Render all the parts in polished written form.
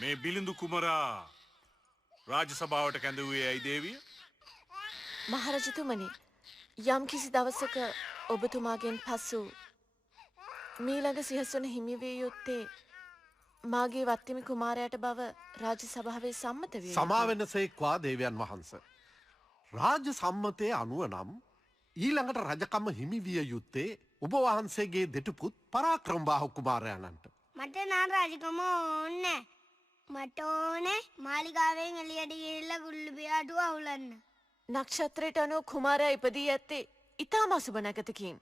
මේ බිලිඳු කුමරා රාජ සභාවට කැඳවුවේ ඇයි දේවිය? මහරජතුමනි, යම් කිසි දවසක ඔබතුමාගෙන් පසු මීළඟ සිහසුන හිමි විය යුත්තේ මාගේ වත්තිමි කුමාරයාට බව රාජ සභාවේ සම්මත විය. සමාවෙනසේක්වා දේවයන් වහන්ස. රාජ සම්මතය අනුව නම් ඊළඟට රජකම හිමි විය යුත්තේ ඔබ වහන්සේගේ දෙටුපුත් පරාක්‍රමබාහු කුමාරයාණන්ට. මට නා රජකම ඕනේ. මට ඕනේ මාලිගාවෙන් එළියට ගිහිල්ලා ගුල්ලු පියාටුව අහුලන්න. නක්ෂත්‍රයට අනුව කුමාරයා ඉපදී ඇත්තේ ඊටම අසුබ නැගතකින්.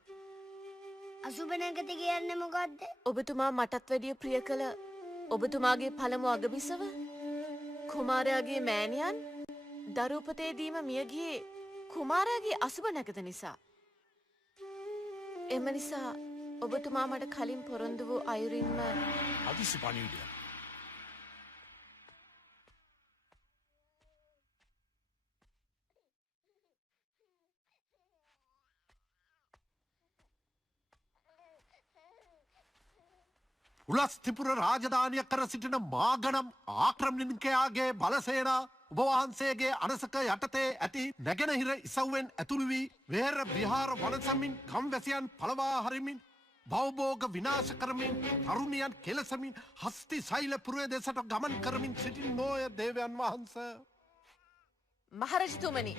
අසුබ නැගත කියන්නේ මොකද්ද? ඔබතුමා මටත් වැඩිය ප්‍රිය කළ ඔබතුමාගේ පළමු අගබිසව කුමාරයාගේ මෑණියන් දරුපතේදීම මිය ගියේ කුමාරයාගේ අසුබ නැගත නිසා. එම නිසා ඔබතුමා මට කලින් පොරොන්දු වූ අයුරින්ම අදිසි පණිවිඩයක්. උලස්තිපුර රාජධානිය කර සිටින මාගනම් ආක්‍රමණිකයාගේ බලසේනා ඔබ වහන්සේගේ අනසක යටතේ ඇති නැගෙනහිර ඉසව්වෙන් ඇතුළු වී වේර විහාර වනසමින් කම්වැසියන් පළවා හරිමින් භවභෝග විනාශ කරමින් තරුණියන් කෙලසමින් හස්ති සෛල පුරය දෙසට ගමන් කරමින් සිටින් නොය දේවයන් වහන්ස. මහරජතුමනි,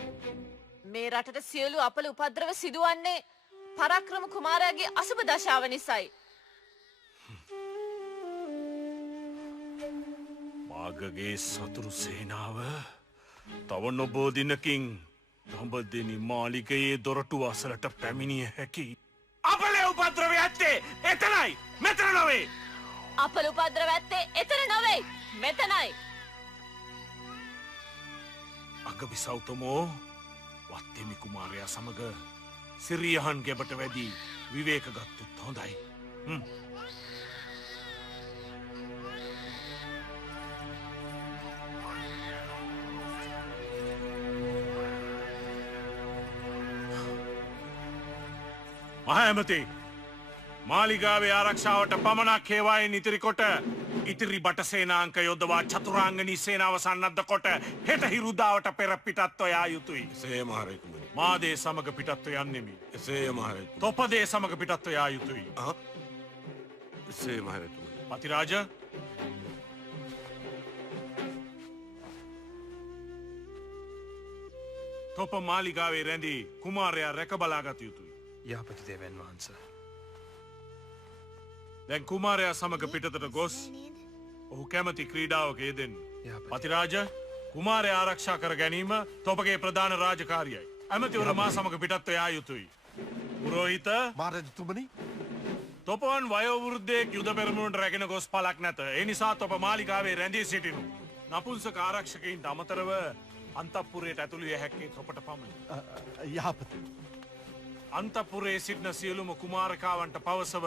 මේ රටට සියලු අපල උපද්‍රව සිදුවන්නේ පරාක්‍රම කුමාරයාගේ අසුබ දශාව නිසායි. මාගගේ සතුරු සේනාව තව නොබෝ දිනකින් දඹදෙනි මාලිගයේ දොරටු අසලට පැමිණිය හැකි. අපලේ උපද්‍රවය ඇත්තේ එතනයි, මෙතන නොවේ. අපල උපද්‍රව ඇත්තේ එතන නොවේ, මෙතනයි. අගබිසෞතමෝ වත්තිමි කුමාරයා සමග සිරියහන් ගෙබට වැඩි විවේක ගත්තුත් හොඳයි. මහඇමති, මාලිගාවේ ආරක්ෂාවට පමණක් හේවායෙන් ඉතිරි කොට ඉතිරි බටසේනාංක යොදවා චතුරාංගනී සේනාව සන්නද්ධ කොට හෙට හිරුදාවට පෙර පිටත්ව යා යුතුයි. එසේ මහරජතුමනි. මාදේ සමග පිටත්ව යන්නෙමි. එසේ මහරජතුමනි. තොපදේ සමග පිටත්ව යා යුතුයි. එසේ මහරජතුමනි. පතිරාජ, තොප මාලිගාවේ රැඳී කුමාරයා රැක බලාගත යුතුයි. යාපති දේවයන් වහන්ස. දැන් කුමාරයා සමග පිටතට ගොස් ඔහු කැමති ක්‍රීඩාවක යෙදෙන්න. පතිරාජ, කුමාරයා ආරක්ෂා කර ගැනීම තොපගේ ප්‍රධාන රාජකාරියයි. ඇමතිවර මා සමග පිටත්ව යා යුතුයි. පුරෝහිත, මහරජතුමනි, තොපවන් වයෝවෘද්ධයෙක් යුද පෙරමුණට රැගෙන ගොස් පළක් නැත. ඒ නිසා තොප මාලිගාවේ රැඳී සිටිනු. නපුංසක ආරක්ෂකයින්ට අමතරව අන්තපුරයට ඇතුළු විය හැක්කේ තොපට පමණි. යහපති. අන්තපුරේ සිටින සියලුම කුමාරකාවන්ට පවසව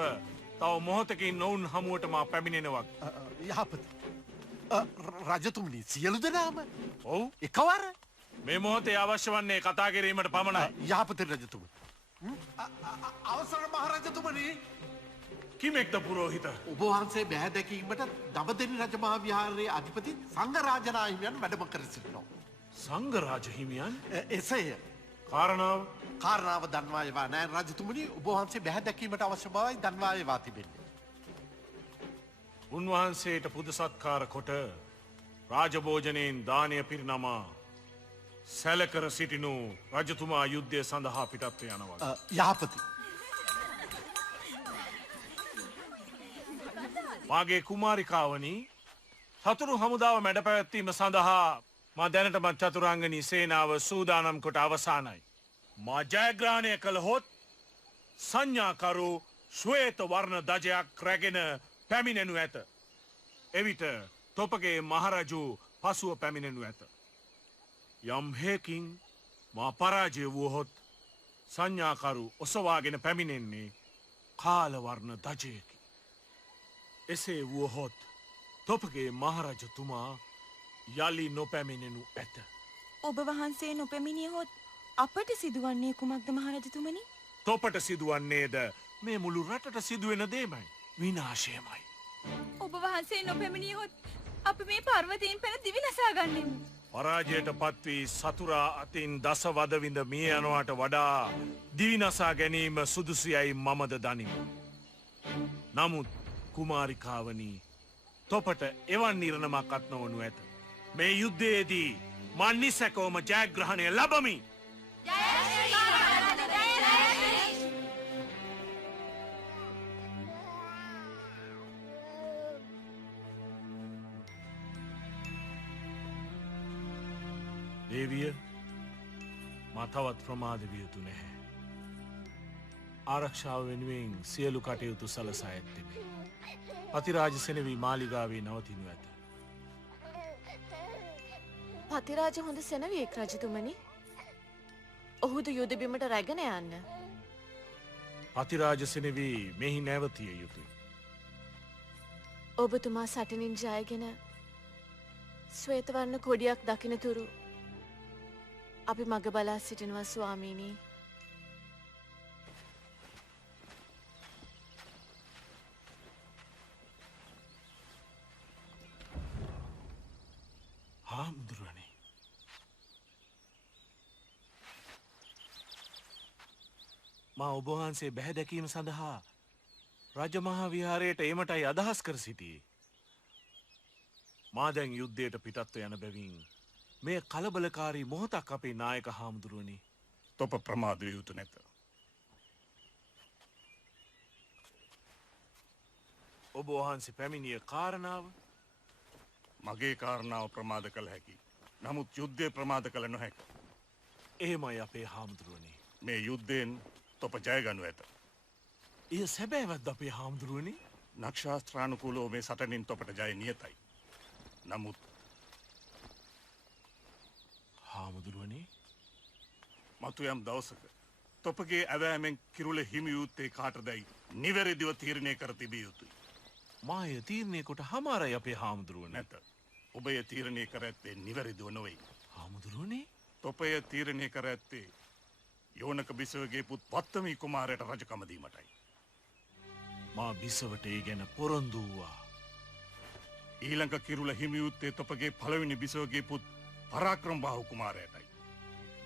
තව මොහොතකින් නොවුන් හමුවට මා පැමිණෙනවක්. යහපති. රජතුමනි, සියලු දෙනාම? ඔව්. එකවර? මේ මොහොතේ අවශ්‍ය වන්නේ කතා කිරීමට පමණයි. යහපති රජතුමනි. අවසර මහරජතුමනි. කිමෙක්ද පුරෝහිත? ඔබ වහන්සේ බැහැ දැකීමට දඹදෙනි රජමහා විහාරයේ අධිපති සංඝරාජනා හිමියන් වැඩම කර සිටිනවා. සංඝරාජ හිමියන්? එසේය. කාරණාව? කාරණාව දන්වා ඒවා නෑ රජතුමනි. ඔබ වහන්සේ බැහැ දැකීමට අවශ්‍ය බවයි දන්වා ඒවා තිබෙන්නේ. උන්වහන්සේට පුද සත්කාර කොට රාජභෝජනයෙන් දානය පිරිනමා සැලකර සිටිනු රජතුමා යුද්ධය සඳහා පිටත්ව යනවා. යහපති. මාගේ කුමාරිකාවනි, සතුරු හමුදාව මැඩ පැවැත්වීම සඳහා මා දැනටමත් චතුරාංගනී සේනාව සූදානම් කොට අවසానයි. මා ජයග්‍රහණය කළහොත් සංඥාකරු ශ්වේත වර්ණ දජයක් රැගෙන පැමිණෙනු ඇත. එවිට තොපගේ මහරජු පසුව පැමිණෙනු ඇත. යම් හේකින් මා පරාජය වුවහොත් සංඥාකරු ඔසවාගෙන පැමිණෙන්නේ කාලවර්ණ දජයකි. එසේ වුවහොත් තොපගේ මහරජතුමා යලි නොපැමිණෙනු ඇත. ඔබ වහන්සේ නොපැමිණියහොත් අපට සිදුවන්නේ කුමක්ද මහරජතුමනි? තොපට සිදුවන්නේද මේ මුළු රටට සිදුවෙන දේමයි. විනාශයමයි. ඔබ වහන්සේ නොපැමිණියහොත් අපි මේ පර්වතයෙන් පැන දිවි නසා ගන්නෙමු. පරාජයට පත්වී සතුරා අතින් දස වදවිඳ මිය යනවාට වඩා දිවිනසා ගැනීම සුදුසුයයි මමද දනිමි. නමුත් කුමාරිකාවනී තොපට එවන් නිරණමක් අත් නොවනු ඇත. මේ යුද්ධයේදී මන් නිසැකවම ජයග්‍රහණය ලබමි. දේවිය මා තවත් ප්‍රමාද විය යුතු නැහැ. ආරක්ෂාව වෙනුවෙන් සියලු කටයුතු සලසා ඇත්තෙමි. පතිරාජ සෙනවී මාලිගාවේ නවතිනු ඇත. පතිරාජ හොඳ සෙනවියෙක් රජතුමනි. ඔහුද යුද බිමට රැගෙන යන්න. පතිරාජ සෙනවී මෙහි නැවතිය යුතුයි. ඔබතුමා සටනින් ජයගෙන ශ්වේතවර්ණ කොඩියක් දකිනතුරු අපි මග බලා සිටිනවා ස්වාමීනී. හාමුදුරුවනේ මා ඔබ වහන්සේ බැහැ දැකීම සඳහා රජමහා විහාරයට එමටයි අදහස් කර සිටියේ. මා දැන් යුද්ධයට පිටත්ව යන බැවින් මේ කලබලකාරී මොහොතක් අපේ නායක හාමුදුරුවනි. තොප ප්‍රමාද විය යුතු නැත. ඔබ වහන්සේ පැමිණිය කාරණාව මගේ කාරණාව ප්‍රමාද කළ හැකි. නමුත් යුද්ධය ප්‍රමාද කළ නොහැක. එහෙමයි අපේ හාමුදුරුවනි. මේ යුද්ධයෙන් තොප ජයගනු ඇත. එය සැබෑවත්ද අපේ හාමුදුරුවනි? නක්ෂාස්ත්‍රානුකූලව මේ සටනින් තොපට ජය නියතයි. නමුත් හාමුදුරුවනි මතු යම් දවසක තොපගේ ඇවෑමෙන් කිරුළ හිමි යුත්තේ කාටදැයි නිවැරදිව තීරණය කර තිබිය යුතුයි. මාය තීරණය කොට හමාරයි අපේ හාමුදුරුවනි. නැත. ඔබය තීරණය කර ඇත්තේ නිවැරදිව නොවේ. හාමුදුරුවනි තොපය තීරණය කර ඇත්තේ යෝනක බිසවගේ පුත් වත්තමී කුමාරයට රජකම දීමටයි. මා බිසවට ඒ ගැන පොරොන්දු වූවා. ඊළඟ කිරුළ හිමි යුත්තේ තොපගේ පළවෙනි බිසවගේ පුත් පරාක්‍රම බාහු කුමාරයටයි.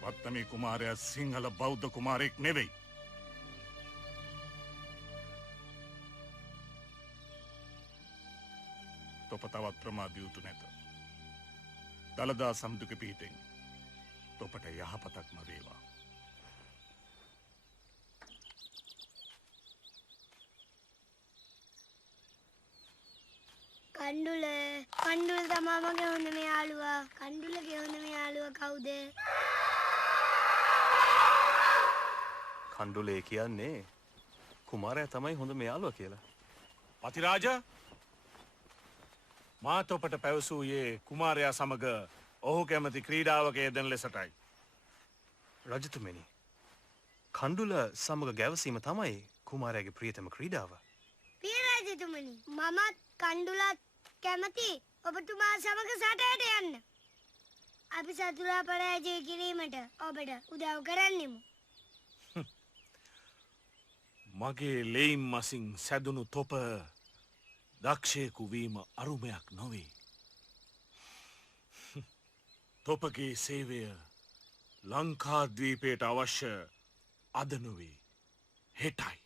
වත්තමී කුමාරයා සිංහල බෞද්ධ කුමාරයෙක් නෙවෙයි. තොප තවත් ප්‍රමාද යුතු නැත. දළදා සමුදුක පිහිටෙන් තොපට යහපතක්ම වේවා. කණ්ඩුල තමා මගේ හොඳම යාළුවා. කණ්ඩුලගේ හොඳම යාළුවා කවුද? කණ්ඩුලේ කියන්නේ කුමාරයා තමයි හොඳම යාළුවා කියලා. පතිරාජ මා තොපට පැවසූයේ කුමාරයා සමග ඔහු කැමති ක්‍රීඩාවක යෙදෙන ලෙසටයි. රජතුමනි, කණ්ඩුල සමග ගැවසීම තමයි කුමාරයාගේ ප්‍රියතම ක්‍රීඩාව. පිය රජතුමනි, මමත් කණ්ඩුලත් කැමති ඔබතුමා සමග සටයට යන්න. අපි සතුරා පරාජය කිරීමට ඔබට උදව් කරන්නෙමු. මගේ ලෙයින් මසින් සැදුණු තොප දක්ෂයෙකු වීම අරුමයක් නොවේ. තොපගේ සේවය ලංකාද්වීපයට අවශ්‍ය අද නොවේ, හෙටයි.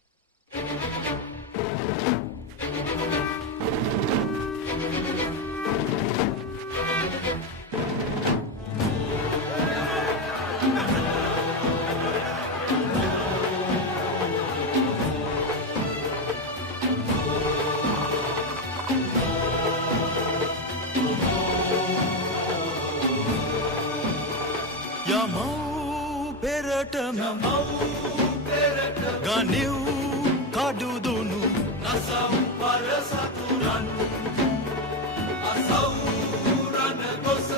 ගනිව් කඩුදුනු නසම් පර සතුරන් අසවුරන ගොස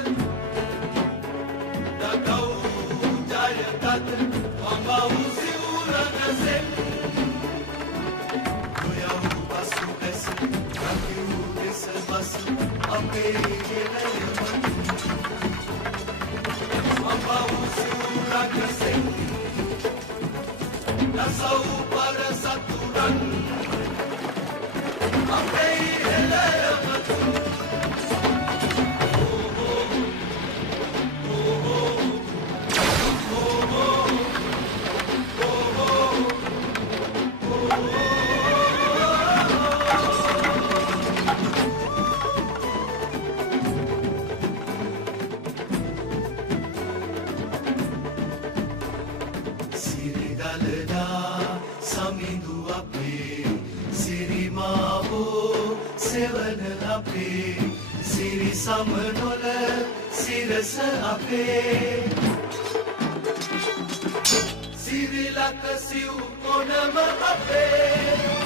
දකව් ජයතත් මමව් සිවුරනසෙන් ඔයව් පසු ඇස රකිව් දෙස බස අපේ ගෙලයමතු මමව් සිවුරනසෙන් Nasau para saturan Amei hele matu සෙවන අපේ සිරි සමනොල සිරස අපේ සිරිලක සිව් කොනම අපේ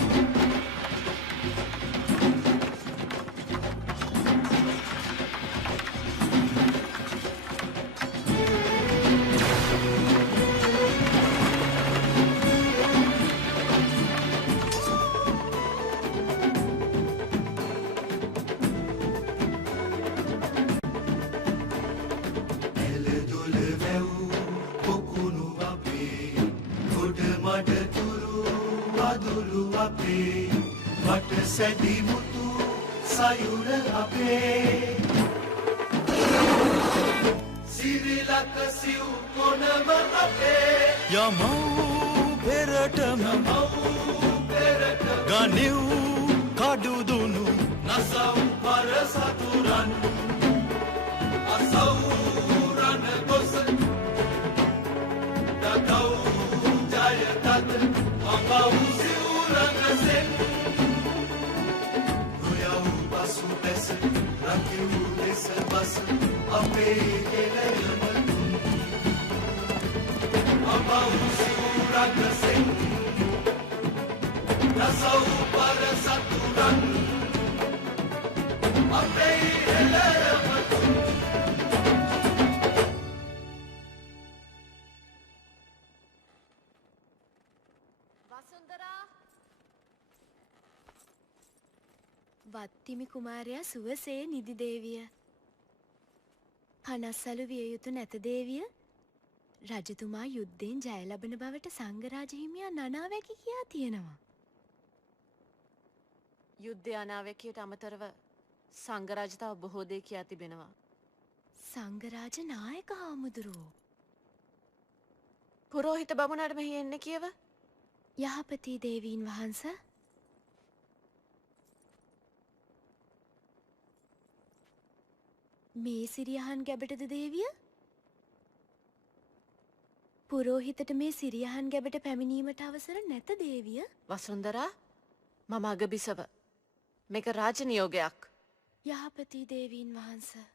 වට සැදිමුතු සයුර අපේ සිරිලක සිව් කොනම අපේ යමව් පෙරටම ගනිව් කඩුදුනු නසව් පර සතුරන් අසවුරන ගොස දකව් ජයතත අඹව් සිවුරගසෙන් නොයව් පසු බැස රකිව් ලෙස බස අපේ එළයමතුන් අඹව් සිවුරගසෙන් නසව් පර සතුරන් අපේ එළයමතුන් වත්තිමි කුමාරයා සුවසේ නිදි දේවිය. පනස්සලු විය යුතු නැත දේවිය. රජතුමා යුද්ධයෙන් ජය ලබන බවට සංඝරාජ හිමියා නනාවැකි කියා තියෙනවා. යුද්ධය අනාවැකියට අමතරව සංඝරාජ තව බොහෝ දේ කියා තිබෙනවා. සංඝරාජ නායක හාමුදුරුවෝ. පුරෝහිත බමුණට මෙහි එන්න කියව. යහපති දේවීන් වහන්සේ. මේ සිරියහන් ගැබටද දේවිය? පුරෝහිතට මේ සිරියහන් ගැබට පැමිණීමට අවසර නැත දේවිය. වසුන්දරා මම අගබිසව. මේක රාජ නියෝගයක්. යහපති දේවීන් වහන්සේ.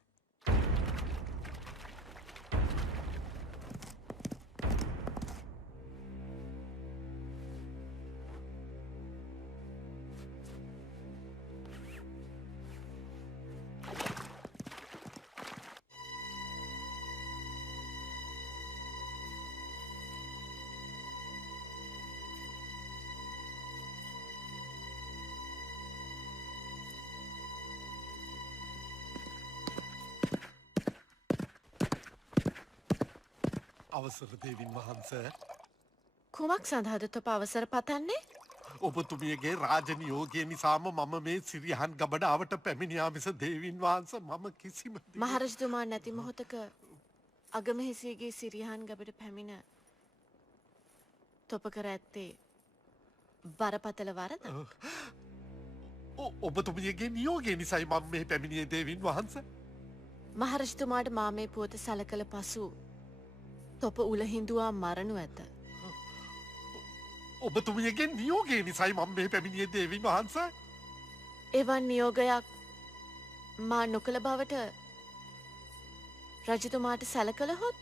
අවසර දේවින් වහන්සේ. කුමක් සඳහාද තොප අවසර පතන්නේ? ඔබතුමියගේ රාජනියෝගය නිසාම මම මේ සිරියහන් ගබඩාවට පැමිණියා මිස දේවින් වහන්සේ මම කිසිම මහරජතුමා නැති මොහොතක අගමහිසියගේ සිරියහන් ගබඩ පැමිණ තොප කර ඇත්තේ බරපතල වරද? ඔබතුමියගේ නියෝගය නිසයි මම මේ පැමිණියේ දේවින් වහන්සේ. මහරජතුමාට මා මේ පුවත සලකල පසු තොප උලහිඳුවා මරණු ඇත. ඔබතුමියගේ නියෝගය නිසයි මම මේ පැමිණියේ දේවින් වහන්සේ. එවන් නියෝගයක් මා නොකළ බවට රජතුමාට සැලකලහොත්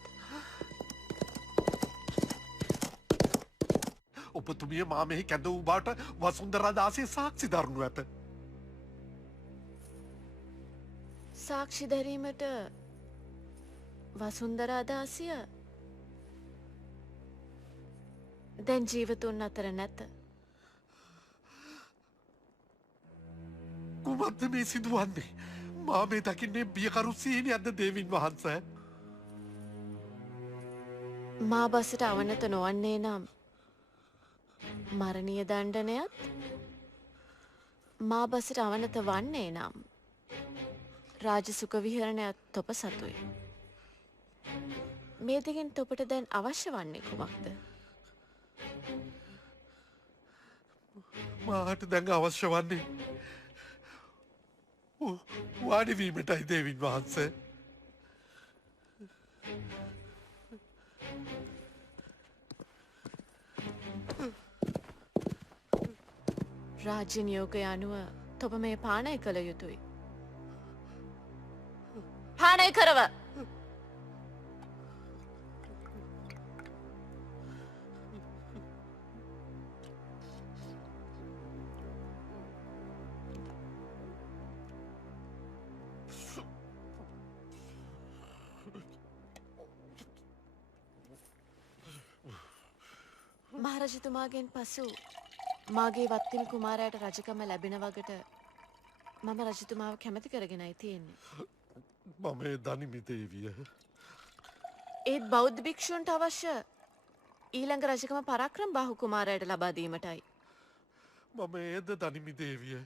ඔබතුමිය මා මෙහි කැඳ වූ බවට වසුන්දරා දාසිය සාක්ෂි දරනු ඇත. සාක්ෂි දැරීමට වසුන්දරා දාසිය දැන් ජීවතුන් අතර නැත. කුමක්ද මේ සිදුවන්නේ? මා මේ දකින්නේ බියකරු සීනියක්ද දේවින් වහන්සේ? මා බසට අවනත නොවන්නේ නම් මරණීය දණ්ඩනයත් මා බසට අවනත වන්නේ නම් රාජසුඛ විහරණයත් තොප සතුයි. මේ දෙකින් තොපට දැන් අවශ්‍ය වන්නේ කුමක්ද? මාට දැන් අවශ්‍ය වන්නේ වාඩිවීමටයි දේවින් වහන්සේ. රාජ්‍ය නියෝගය අනුව තොප මේ පානය කළ යුතුයි. පානය කරව! මහරජතුමාගෙන් පසු මාගේ වත්තිම කුමාරයට රජකම ලැබෙන වගට මම රජතුමාව කැමති කරගෙනයි තියෙන්නේ. මම දනිමි දේවිය. ඒත් බෞද්ධ භික්ෂූන්ට අවශ්‍ය ඊළඟ රජකම පරාක්‍රම බාහු කුමාරයට ලබා දීමටයි. මම ඒද දනිමි දේවිය.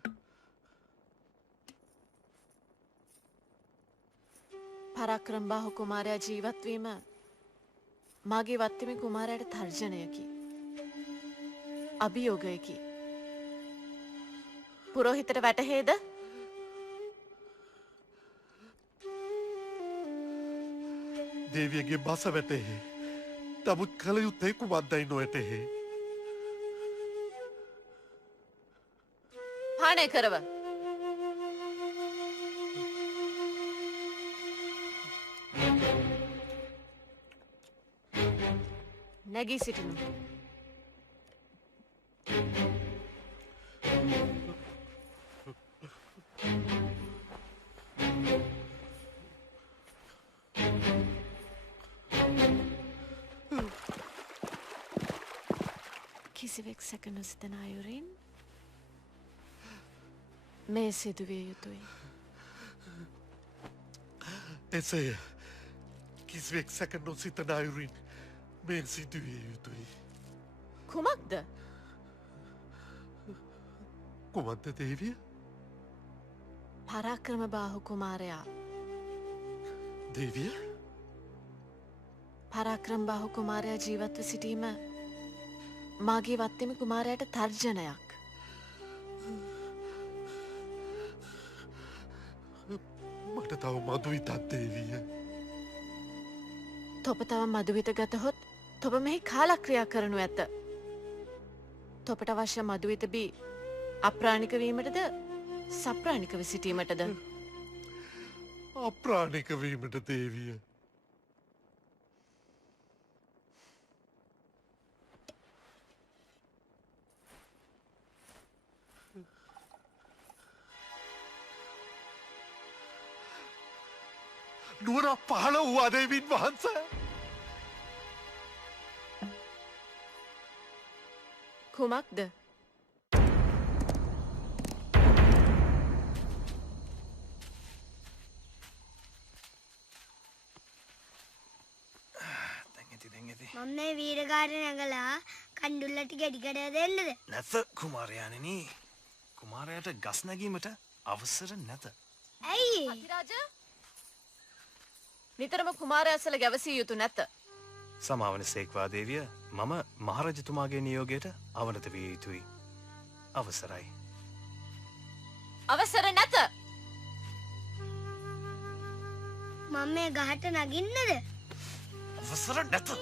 පරාක්‍රම බාහු කුමාරයා ජීවත් වීම මාගේ වත්තිම කුමාරයට තර්ජනයකි. අභියෝගයකි. පුරෝහිතට වැටහේද? දේවියගේ බස වැටෙහි. නමුත් කළ යුත්තේ කුමක්දයි නොවැටෙහි. පානය කරව! නැගී සිටිනු. කිසිවෙක් සැක නොසිතන අයුරින් මේ සිදුවිය යුතුයි. එසේය. කිසිවෙක් සැක නොසිතන අයුරින් මේ සිදුවිය යුතුයි. කුමක්ද? කුමක්ද දේවිය? පරාක්‍රම බාහු කුමාරයා. දේවිය? පරාක්‍රම බාහු කුමාරයා ජීවත්ව සිටීම මාගේ වත්තිම කුමාරයට තර්ජනයක්. මට තව මදුවිතත් දේවිය. තොප තව මදුවිත ගතහොත් තොප මෙහි කාලක්‍රියා කරනු ඇත. තොපට අවශ්‍ය මදුවිත බී අප්‍රාණික වීමටද සප්‍රාණිකව සිටීමටද? අප්‍රාණික වීමට දේවිය. නුවර පහළ වූ අදේවින් වහන්ස. කුමක්ද? මම මේ වීරකාරය නැගලා කණ්ඩුල්ලට ගෙඩිකඩ දෙන්නද? නැත කුමාරයාණෙනි. කුමාරයාට ගස් නැගීමට අවසර නැත. ඇයි? අතිරාජ නිතරම කුමාරයාසල ගැවසිය යුතු නැත. සමාවන සේක්වා දේවිය, මම මහරජතුමාගේ නියෝගයට අවනත විය යුතුයි. අවසරයි. අවසර නැත. මම මේ ගහට නගින්නද? අවසර නැත.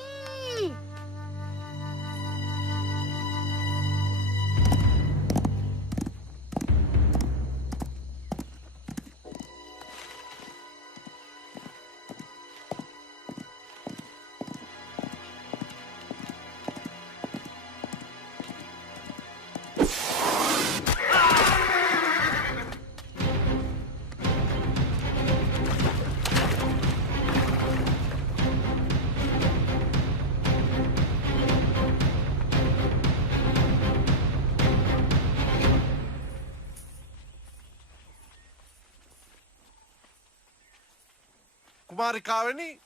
කුමාරිකාවනි,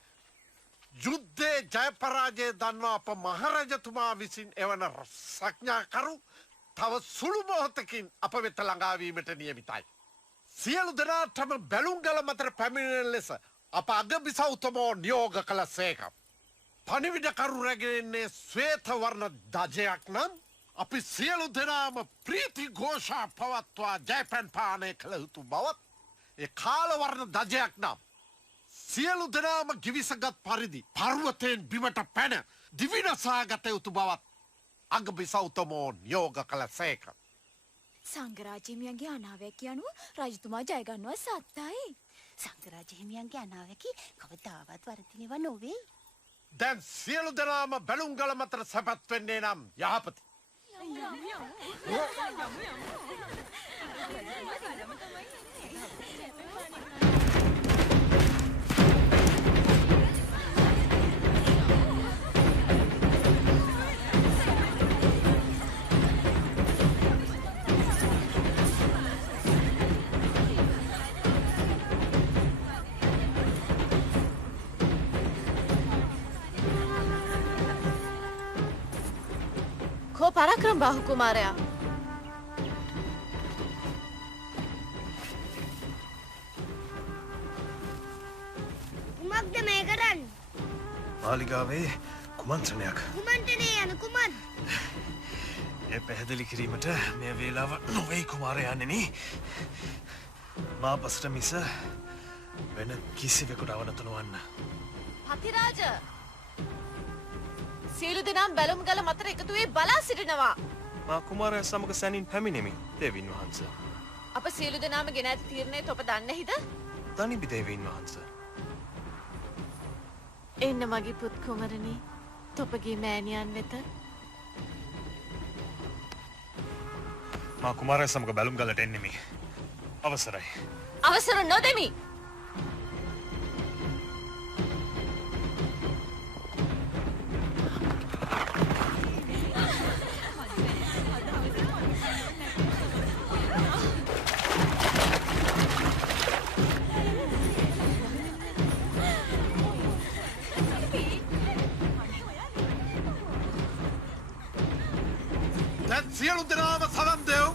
යුද්ධේ ජයපරාජය දන්වා අප මහරජතුමා විසින් එවන සඥාකරු තව සුළු මොහොතකින් අප වෙත ළඟාවීමට නියමිතයි. සියලු දෙනාටම බැලුම්ගල මතට පැමිණෙන ලෙස අප අගබිසවුතමෝ නියෝග කළ සේක. පණිවිඩකරු රැගෙන්නේ ශ්වේත වර්ණ දජයක් නම් අපි සියලු දෙනාම ප්‍රීති ഘോഷා පවත්වා ජයපැන් පානය කළ යුතු බවත්, ඒ කාලවර්ණ දජයක් නම් සියලු දෙනාම ගිවිසගත් පරිදි පර්වතයෙන් බිමට පැන දිවිනසා ගත යුතු බවත් අගබිසවුතමෝ නියෝග කළ සේක. සංඝරාජ හිමියන්ගේ අනාවැකිය අනුව රජතුමා ජය ගන්නවා සත්තයි. සංඝරාජ හිමියන්ගේ අනාවැකි කවදාවත් වර්ධිනව නොවේ. දැන් සියලු දෙනාම බැලුම්ගල මතට සැපත් වෙන්නේ නම් යහපති. කෝ පරාක්‍රම බාහු කුමාරයා කුමක්ද මේ කරන්නේ? මාලිගාවේ කුමන්ත්‍රණයක්. කුමන්ත්‍රණය යන කුමක්ද? ඒ පැහැදිලි කිරීමට මේ වේලාව නොවේ කුමාරයාණෙනි. මා පසට මිස වෙන කිසිවෙකුට අවනත නොවන්න. පතිරාජ සියලු දෙනාම බැලුම්ගල මතට එකතු වී බලා සිටිනවා. මා කුමාරයා සමග සැනින් පැමිණෙමි දේවින් වහන්ස. අප සියලු දෙනාම ගෙන ඇති තීරණය තොප දන්නේහිද? දනිබි දේවින් වහන්ස. එන්න මගේ පුත් කුමරණී තොපගේ මෑණියන් වෙත. මා කුමාරයා සමග බැලුම්ගලට එන්නෙමි. අවසරයි. අවසර නොදෙමි. දැන් සියලු දෙනාම සවන් දෙව්.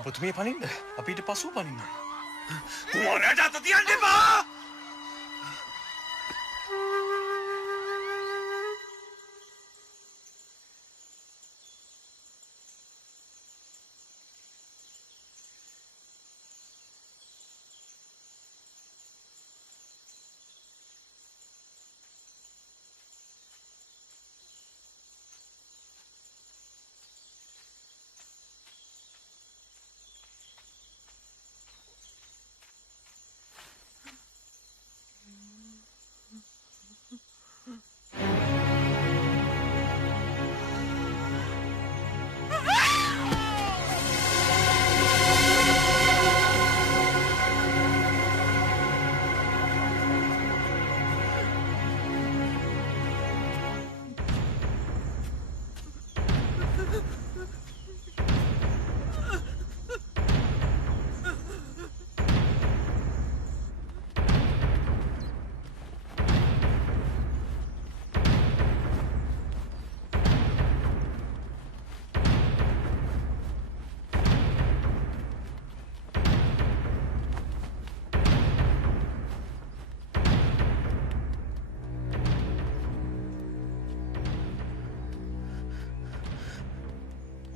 ඔබතුමිය පනින්න අපිට පසුව පනින්න. කුමාරයාට අත තියන්න එපා.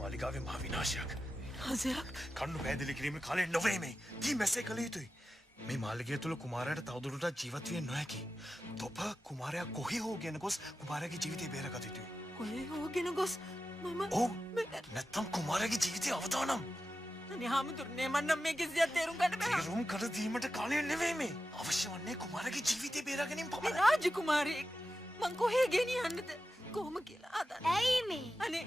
මාලිගාවේ මහ විනාශයක්. විනාශයක්? කන්නු පැහැදිලි කිරීමේ කාලය නොවේ මේ. දී මැසේ කළ යුතුයි. මේ මාලිගය තුල කුමාරයාට තවදුරටත් ජීවත් විය නොහැකි. තොප කුමාරයා කොහේ හෝ ගෙන ගොස් කුමාරයාගේ ජීවිතය බේරගත යුතුයි. කොහේ හෝ ගෙන ගොස් මම ඔව් නැත්තම් කුමාරයාගේ ජීවිතය අවදානම්. අනේ හාමුදුරනේ මන් නම් මේ කිසියක් තේරුම් ගන්න බෑ. තේරුම් කර දීමට කාලය නෙවෙයි මේ. අවශ්‍ය වන්නේ කුමාරගේ ජීවිතය බේරා ගැනීම පමණයි. රාජකුමාරයෙක් මං කොහේ ගෙනියන්නද? කොහොම කියලා හදන්න. ඇයි මේ?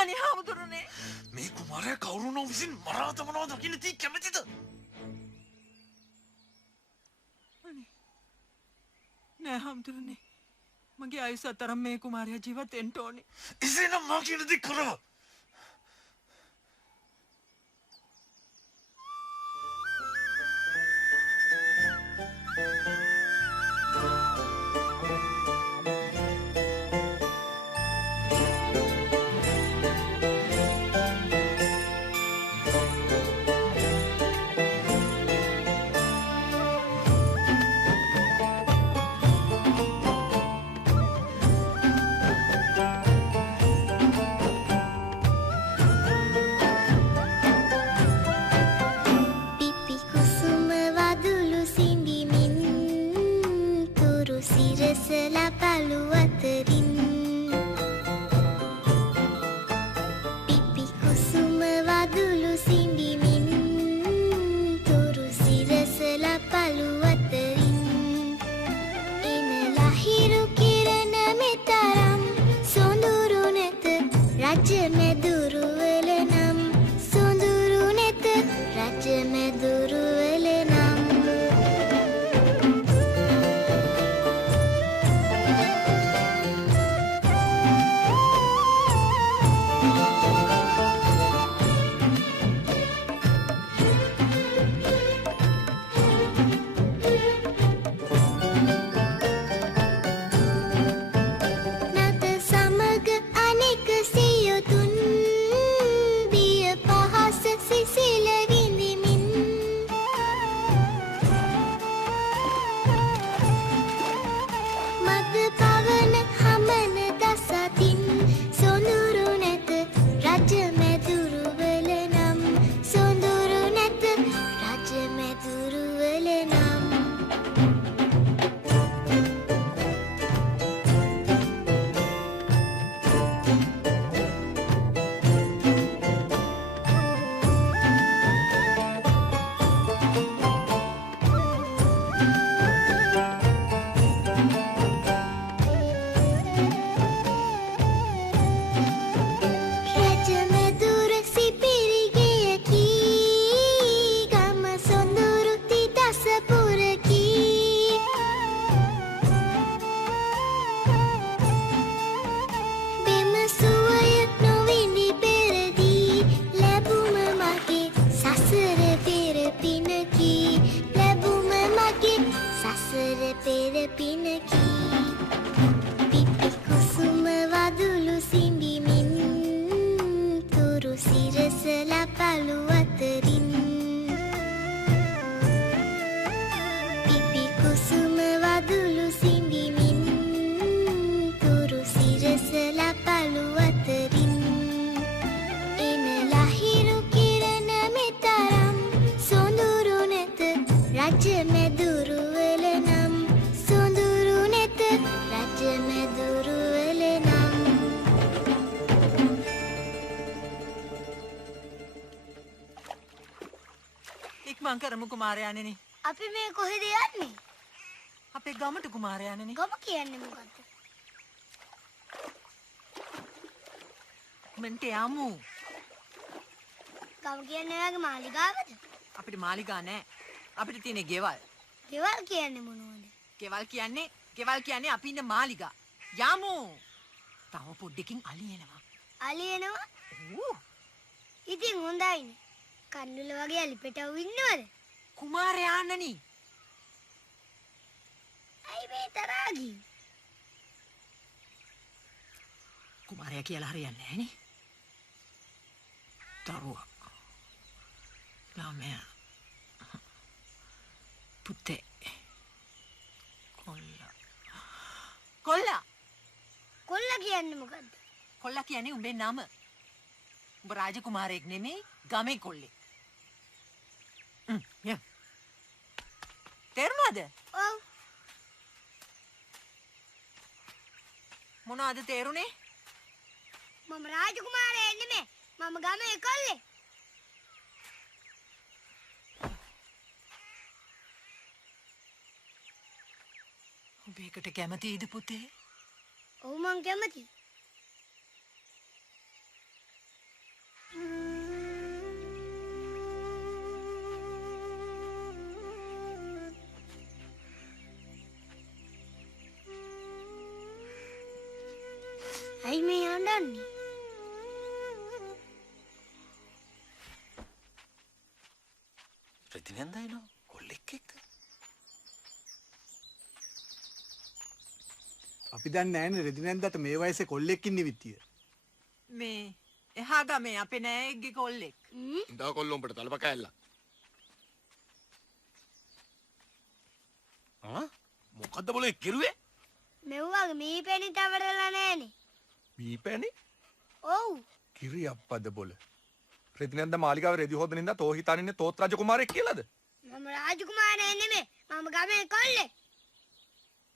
අනේ හාමුදුරනේ මේ කුමාරයා කවුරුනෝ විසින් මරා දමනවා දකින්න තී කැමතිද? නෑ හාමුදුරනේ මගේ ආයුෂ අතරම් මේ කුමාරයා ජීවත් වෙන්න ඕනේ. එසේනම් මා කියන දේ කරව. කරමු කුමාරයාණෙනි. අපි මේ කොහෙද යන්නේ? අපේ ගමට කුමාරයාණෙනි. ගම කියන්නේ මොකද්ද? මෙන්ට යමු. ගම කියන්නේ ඔයාගේ මාලිගාවද? අපිට මාලිගා නෑ. අපිට තියෙන ගෙවල්. ගෙවල් කියන්නේ මොනවද? ගෙවල් කියන්නේ අපි ඉන්න මාලිගා. යමු. තව පොඩ්ඩකින් අලි එනවා. අලි එනවා? ඉතින් හොඳයිනේ. කන්නුල වගේ අලිපෙටව ඉන්නවද? කුමාරයාණනි. ඇයි මේ තරහා කුමාරයා කියලා හරියන්නේ නැහැ නේ. දරුවා. ළමයා. පුතේ. කොල්ලා කියන්නේ මොකද්ද? කොල්ලා කියන්නේ උඹේ නම. උඹ රාජකුමාරයෙක් නෙමෙයි ගමේ කොල්ලෙක්. තේරුණාද? ඔව්. මොනවද තේරුනේ? මම රාජකුමාරයෙක් නෙමෙයි. මම ගමේ කොල්ලෙක්. මේකට කැමතියිද පුතේ? ඔව් මං කැමතියි. ඇයි මේ අඬන්නේ? රෙදිනෙන්දා එනවා කොල්ලෙක් එක්ක. අපි දන්නේ නැන්නේ රෙදිනෙන්දාට මේ වයසේ කොල්ලෙක් ඉන්නේ විත්තිය. මේ එහා ගමේ අපේ නෑයෙක්ගේ කොල්ලෙක්. ඉඳා කොල්ල උඹට තලප කෑල්ලා. මොකද්ද බොලේ කිරුවේ? මෙව්වගේ මී පෙනි තවරලා නෑනේ. මීපැණි? ඔව්. කිරි අප්පද බොල. රෙදිනෙන්දා මාලිගාවේ රෙදි හොදන ඉඳලා තෝ හිතානින්නේ තෝත් රාජකුමාරයෙක් කියලාද? මම රාජකුමාරයෙක් නෙමෙයි. මම ගමේ කොල්ලෙක්.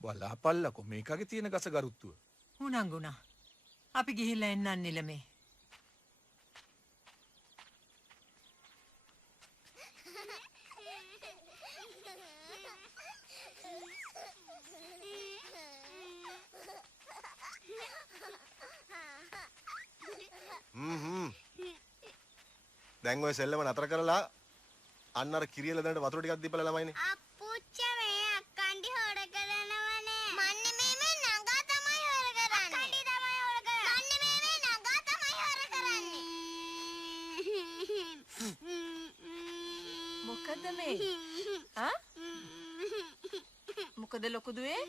බලාපල්ලකෝ මේකගේ තියෙන ගස ගරුත්තුව. හුණංගුණා. අපි ගිහිල්ලා එන්නන් නිලමේ. දැන් ඔය සෙල්ලම නතර කරලා අන්න අර කිරියල දැනට වතුර ටිකක් දීපලා ළමයිනේ. අප්පුච්ච මේ අක්කන්ඩි හොර කරනවනේ. මන්නේ මේ නගා තමයි හොර කරන්නේ. අක්කන්ඩි තමයි හොර කරන්නේ. මන්නේ මේ නගා තමයි හොර කරන්නේ. මොකද මේ? ආ? මොකද ලොකු දුවේ?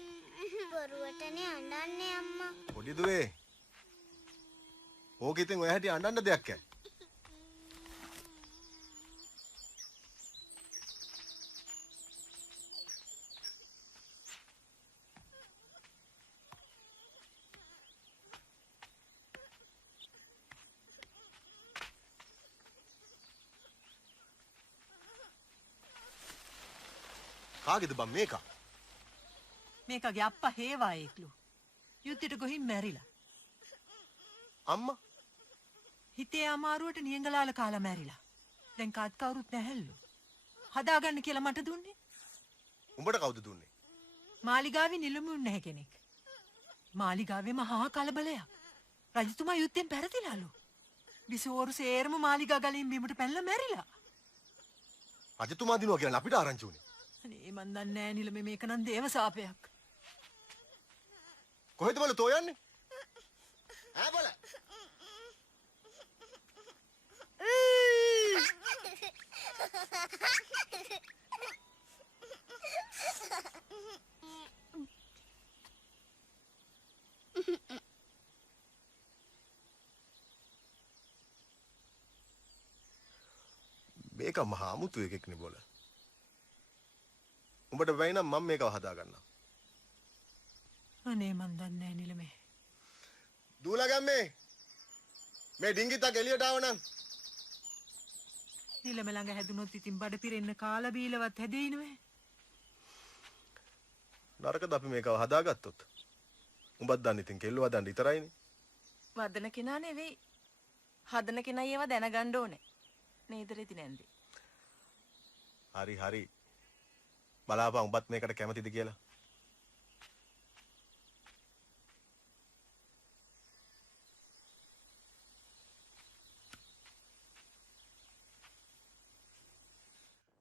බොරුවටනේ අඬන්නේ අම්මා. පොඩි දුවේ. ඕක ඉතින් ඔය හැටි අඬන්න දෙයක් ඈ. කාගේද බම් මේක? මේකගේ අප්පා හේවායෙක්ලු. යුද්ධයට ගොහින් මැරිලා. අම්මා හිතේ අමාරුවට නියංගලාල කාලා මැරිලා. දැන් කාත් කවුරුත් නැහැලු. හදාගන්න කියලා මට දුන්නේ. උඹට කවුද දුන්නේ? මාලිගාවේ නිලමුන් නැහැ කෙනෙක්. මාලිගාවේ මහා කලබලයක්. රජතුමා යුද්ධෙන් පැරදිලාලු. විසෝරු සේරම මාලිගා ගලින් බිමට පැනලා මැරිලා. රජතුමා දිනුවා කියලා අපිට ආරංචි උනේ. අනේ මන් දන්නේ නෑ නිලමේ මේක නම් දේව සාපයක්. කොහෙද බල තෝ යන්නේ? ඈ බල. මේක මහා අමුතු එකෙක් නේ බෝල. උඹට වෙයි නම් මම මේකව හදා ගන්නවා. අනේ මන් දන්නේ නෑ නිලමේ. දූලා ගම්මේ. මේ ඩිංගිත්තක් එළියට ආවනම්. නිලම ළඟ හැදුනොත් ඉතින් බඩ පිරෙන්න කාලා බීලවත් හැදෙයිනේ. නරකද අපි මේකව හදාගත්තොත්? උඹත් දන්න ඉතින් කෙල්ලව දන්න විතරයිනේ. වදන කෙනා නෙවෙයි. හදන කෙනා ඒව දැනගන්න ඕනේ. නේද රෙදිනෙන්දේ? හරි හරි. බලාපන් උඹත් මේකට කැමතිද කියලා.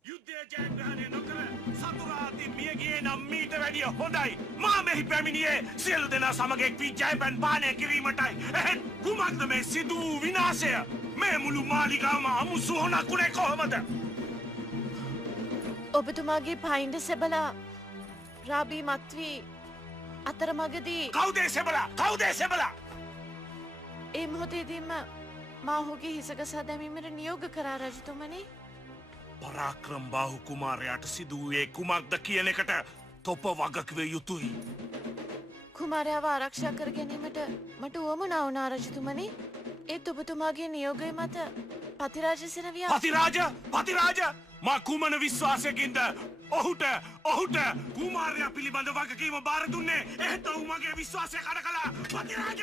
යුද්ධය ජයග්‍රහණය නොකර සතුරාදී මිය ගියේ නම් මීට වැඩිය හොඳයි. මා මෙහි පැමිණියේ සියලු දෙනා සමග එක් වී ජයපැන් පානය කිරීමටයි. එහෙත් කුමක්ද මේ සිදු වූ විනාශය? මේ මුළු මාලිගාවම අමු සුවහනක් උනේ කොහොමද? ඔබතුමාගේ පයින්ඩ සෙබලා රාබී මත්වී අතරමගදී කවුද සෙබලා? කවුද සෙබලා? ඒ මොහොතේදීම මා ඔහුගේ හිසගසා දැමීමට නියෝග කරා රජතුමනි. පරාක්‍රම බාහු කුමාරයාට සිදු වූයේ කුමක්ද කියන එකට තොප වගකිව යුතුයි. කුමාරයාව ආරක්ෂා කර ගැනීමට මට උවමනා වුණා රජතුමනි. ඒත් ඔබතුමාගේ නියෝගය මත පතිරාජ සෙනවියා පතිරාජ මා කුමන විශ්වාසයකින්ද ඔහුට කුමාරයා පිළිබඳ වගකීම බාර දුන්නේ? එහෙත් ඔහු මගේ විශ්වාසය කඩ කළා. පතිරාජ!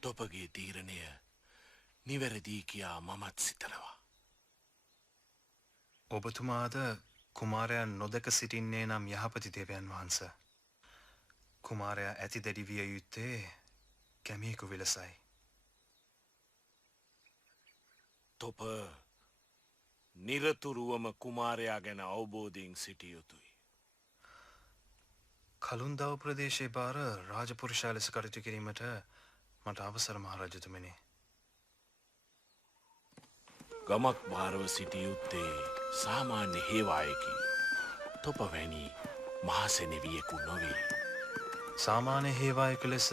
තොපගේ තීරණය නිවැරදි කියා මමත් සිතනවා. ඔබතුමාද කුමාරයා නොදක සිටින්නේ නම් යහපති දේවයන් වහන්ස. කුමාරයා ඇති දැඩි විය යුත්තේ කැමියෙකු විලසයි. තොප නිරතුරුවම කුමාරයා ගැන අවබෝධයෙන් සිටිය යුතුයි. කළුන්දව ප්‍රදේශයේ බාර රාජපුරුෂයා ලෙස කටයුතු කිරීමට මට අවසර මහරජතුමනි. ගමක් භාරව සිටිය යුත්තේ සාමාන්‍ය හේවායකි. තොප වැනි මහසෙනෙවියෙකු නොවේ. සාමාන්‍ය හේවායක ලෙස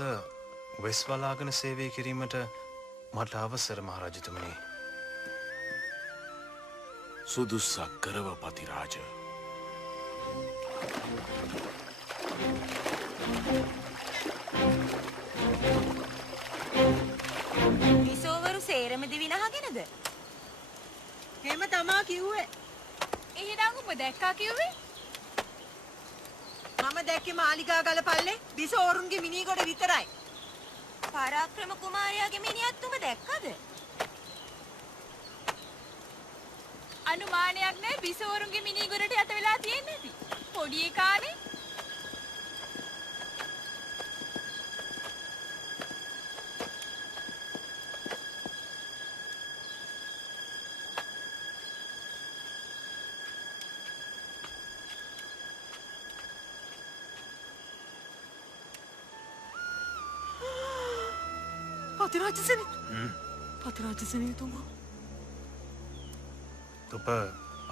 වෙස් වලාගෙන සේවය කිරීමට මට අවසර මහරජතුමනි. සුදුස්සක් කරව පතිරාජ. විසෝවරු සේරම දිවිනහගෙනද? එහෙම තමා කිව්වේ. එහෙනම් ඔබ දැක්කා කිව්වේ? මම දැක්කේ මාලිගා ගල පල්ලේ විසෝවරුන්ගේ මිනිගොඩ විතරයි. පරාක්‍රම කුමාරයාගේ මිනිහත් ඔබ දැක්කද? අනුමානයක් නෑ විසෝවරුන්ගේ මිනිගොඩට යට වෙලා තියෙන්නේ නැති. පොඩි එකානේ. පතිරාජසෙනතුමා. තොප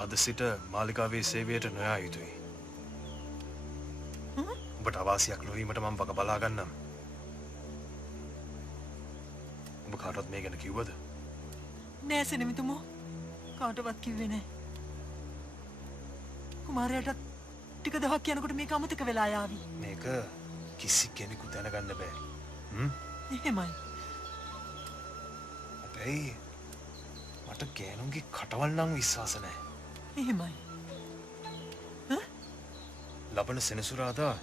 අද සිට මාලිකාවේ සේවයට නොයා යුතුයි. ඔබට අවාසියක් නොවීමට මම වග බලා ගන්නම්. ඔබ කාටවත් මේ ගැන කිව්වද? නෑ සෙනවිතුමෝ. කාටවත් කිව්වේ නෑ. කුමාරයාට ටික දවසක් යනකොට මේක අමතක වෙලා යාවි. මේක කිසි කෙනෙකු දැනගන්න බෑ. එහෙමයි. හැබැයි මට ගෑනුන්ගේ කටවල් නම් විශ්වාස නැහැ. එහෙමයි. ලබන සෙනසුරාදා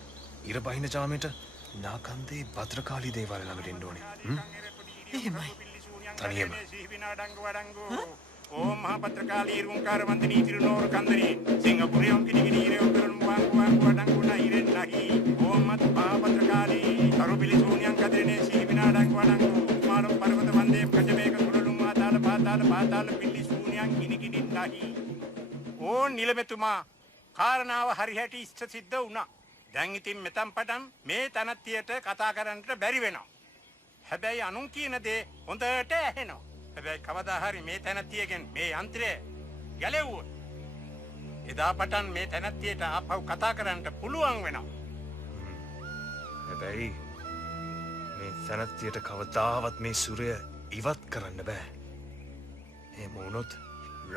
ඉර බහින ජාමයට නාකන්දේ භද්‍රකාලී දේවාලය ළඟට එන්න ඕනේ. එහෙමයි. තනියම. ඕම් මහා භද්‍රකාලී රුංකාර වන්දනී තිරුනෝර කන්දරි සිංගපුරේ ඔම් කිනිගිනි ඉරේ ඔම් කරන් වාංගු වඩංගුනා ඉරෙන් නැහි ඕම් මත් මහා භද්‍රකාලී කරුබිලි සූනියන් කදරනේ සිහිවිනාඩංගු වඩංගු මාළු පර්වත වන්දේ කජමේක කුරුළුම් මාතාල පාතාල පිල්ලි සූනියන් කිනිගිනින් නැහි ඕන් නිලමෙතුමා කාරණාව හරියට ඉෂ්ට සිද්ධ වුණා. දැන් ඉතින් මෙතන් පටන් මේ තනත්තියට කතා කරන්නට බැරි වෙනවා. හැබැයි අනුන් කියන දේ හොඳට ඇහෙනවා. හැබැයි කවදා හරි මේ තැනැත්තියගෙන් මේ යන්ත්‍රය ගැලෙව්වොත් එදා පටන් මේ තැනැත්තියට ආපහු කතා කරන්න පුළුවන් වෙනවා. හැබැයි මේ තැනැත්තියට කවදාවත් මේ සුරය ඉවත් කරන්න බෑ. එහෙම වුණොත්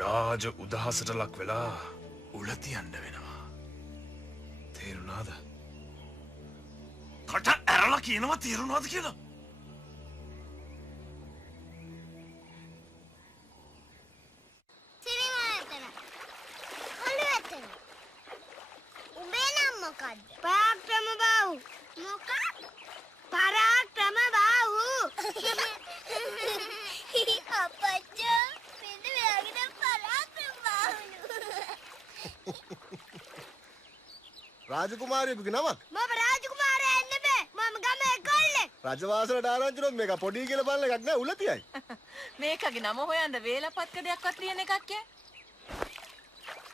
රාජ උදහසට ලක් වෙලා උල තියන්න වෙනවා. තේරුණාද? කට ඇරලා කියනවා තේරුණාද කියලා? පරාක්‍රම බාහු. මොකක්? පරාක්‍රම බාහු. අපච්චා මෙන්න මෙයාගේ පරාක්‍රම බාහුලු. රාජකුමාරියෙකුගේ නමක්? මම රාජකුමාරයා එන්න බෑ. මම ගමේ කොල්ලෙක්. රජවාසලට ආරංචි වුණොත් මේක පොඩි කියලා බලන එකක් නෑ උලතියයි. මේකගේ නම හොයන්න වේලපත්කඩයක්වත් ලියන එකක් ඈ.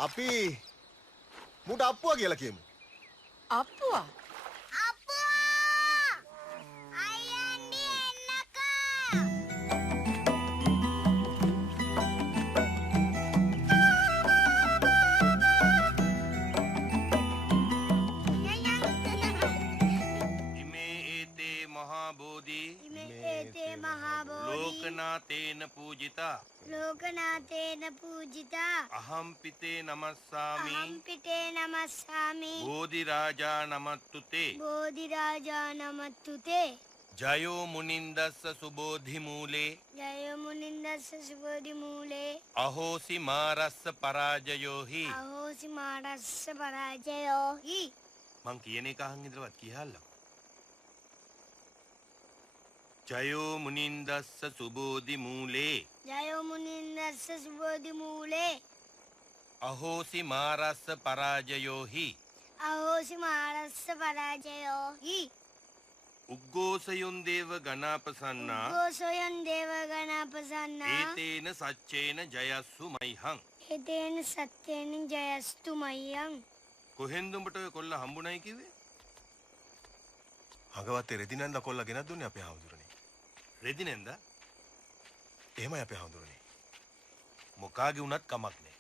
අපි මුට අප්පුවා කියලා කියමු. අප්පුවා? लोकनाथेन पूजिता लोकनाथेन पूजिता अहंपिते नमस्सामि अहंपिते नमस्सामि बोधिराजा नमस्तुते बोधिराजा नमस्तुते जयो मुनिन्दस्स सुबोधिमूले जयो मुनिन्दस्स सुबोधिमूले अहोसि मारस्स पराजयो हि अहोसि मारस्स पराजयो हि මං කියන එක අහන් ඉඳලවත් කියහල්ලා जयो मुनिन्दस्स सुबोधिमूले जयो मुनिन्दस्स सुबोधिमूले අහෝසි මාරස්ස පරාජයෝහි අහෝසි මාරස්ස පරාජයෝහි උග්ගෝසයොන් දේව ගණාපසන්නා ගෝසොයන් දේව ගණාපසන්නා ඒතේන සච්චේන ජයස්සු මයිහං එතේන සත්‍යයෙන් ජයස්තු මයං කොහෙන්ද උඹට ඔය කොල්ල හම්බුණයි කිව්වේ? හඟවත්තේ රෙදිනන්ද කොල්ල ගෙනත් දුන්නේ අපේ හාමුදුරනේ. රෙදිනෙන්ද? එහෙමයි අපේ හාමුදුරනේ. මොකාගේ වුණත් කමක් නෑ.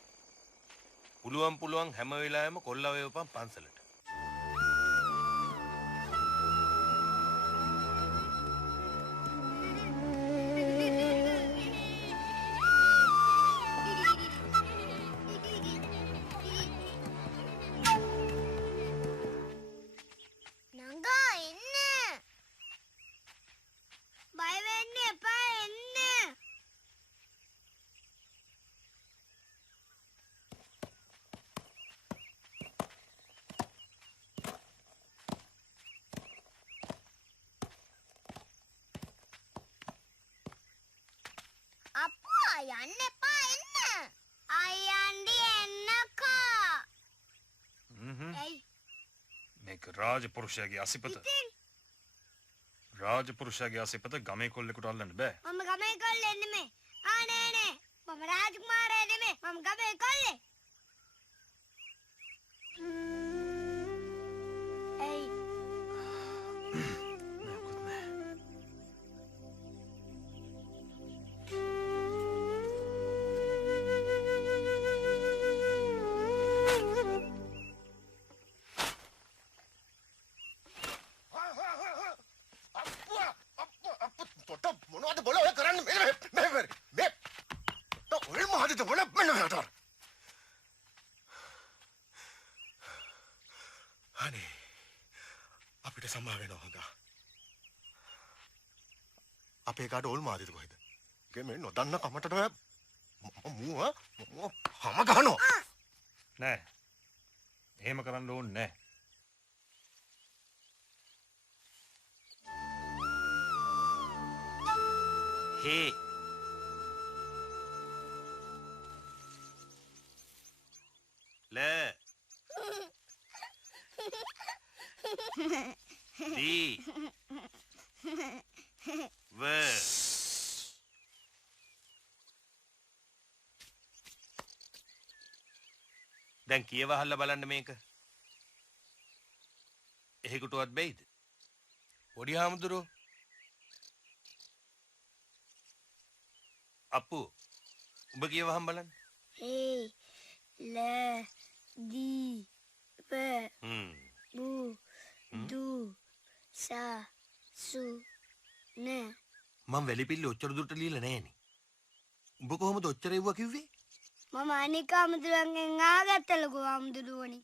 පුළුවන් හැම වෙලාවෙම කොල්ල වේවපන් පන්සලට. නංගා එන්න බය වෙන්න එපා එන්න අප්පා යන්න එපා එන්න අයියන්ඩි එන්නකෝ ඇයි මේක රාජපුරුෂයාගේ අසිපත. රාජපුරුෂයාගේ අසිපත ගමේ කොල්ලෙකුට අල්ලන්න බෑ. මම ගමේ කොල්ලෙ නෙමෙයි. නෑ. මම රාජකුමාරයා නෙමෙයි. මම ගමේ කොල්ලෙක්. ඇයි? මොනවද බොල ඔය කරන්නේ මේ තෝ ඔය මොහොතේ බොල මෙන්න මෙතන අනේ අපිට සමා වෙනවා හොඳා අපේ කාට ඕල් මාදිද කොහෙද ගෙමෙ නොදන්න කමටට ඔය මූව හැම ගහනවා නෑ එහෙම කරන්න ඕනේ නෑ හේ ල දී ව දැන් කියවහල්ලා බලන්න මේක එහෙකටවත් බැයිද පොඩි හාමුදුරුවෝ අප්පු උඹ කියවහම් බලන්න ඒ ල දී ව බු දු සා සු න මම වැලිපිල්ල ඔච්චර දුරට ලියලා නෑනේ උඹ කොහොමද ඔච්චර එව්වා කිව්වේ මම අනික අමුදුරන්ගෙන් ආගත්ත ලොකු අමුදුරුවනි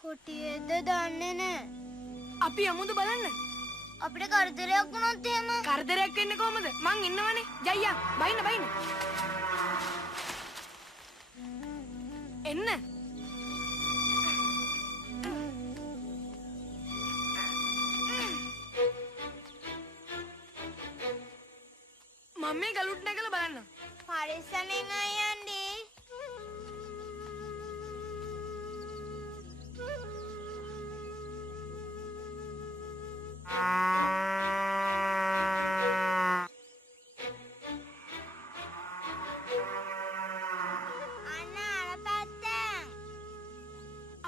කොටියේද දන්නේ නැහැ. අපි යමුද බලන්න? අපිට කරදරයක් වුණොත් එහෙම කරදරයක් වෙන්නේ කොහමද? මං ඉන්නවනේ. ජයියා, බයින්න. එන්න. මම මේ ගලුට් නැගලා බලන්න. පරිස්සමෙන් අයන්නේ.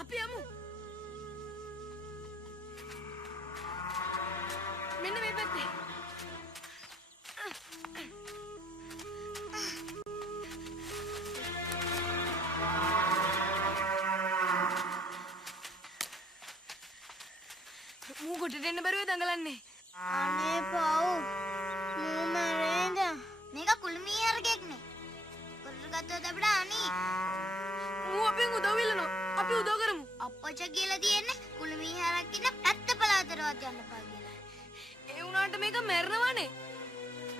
අපි යමු. මෙන්න මේ පැත්තේ. මූ කොටට එන්න බැරුව දඟලන්නේ. අනේ පව්. මූ මරේද? මේක කුළුමී හරකෙක්නේ. කොටට ගත්තොත් අපිට අනි. මූ අපෙන් උදව් ඉල්ලනවා. අපි උදව් කරමු. අප්පච්චා කියලා තියෙන්නේ කුළුමී හරක් ඉන්න පැත්ත පළාතරවත් යන්න එපා කියලා. ඒ වුණාට මේක මැරෙනවනේ.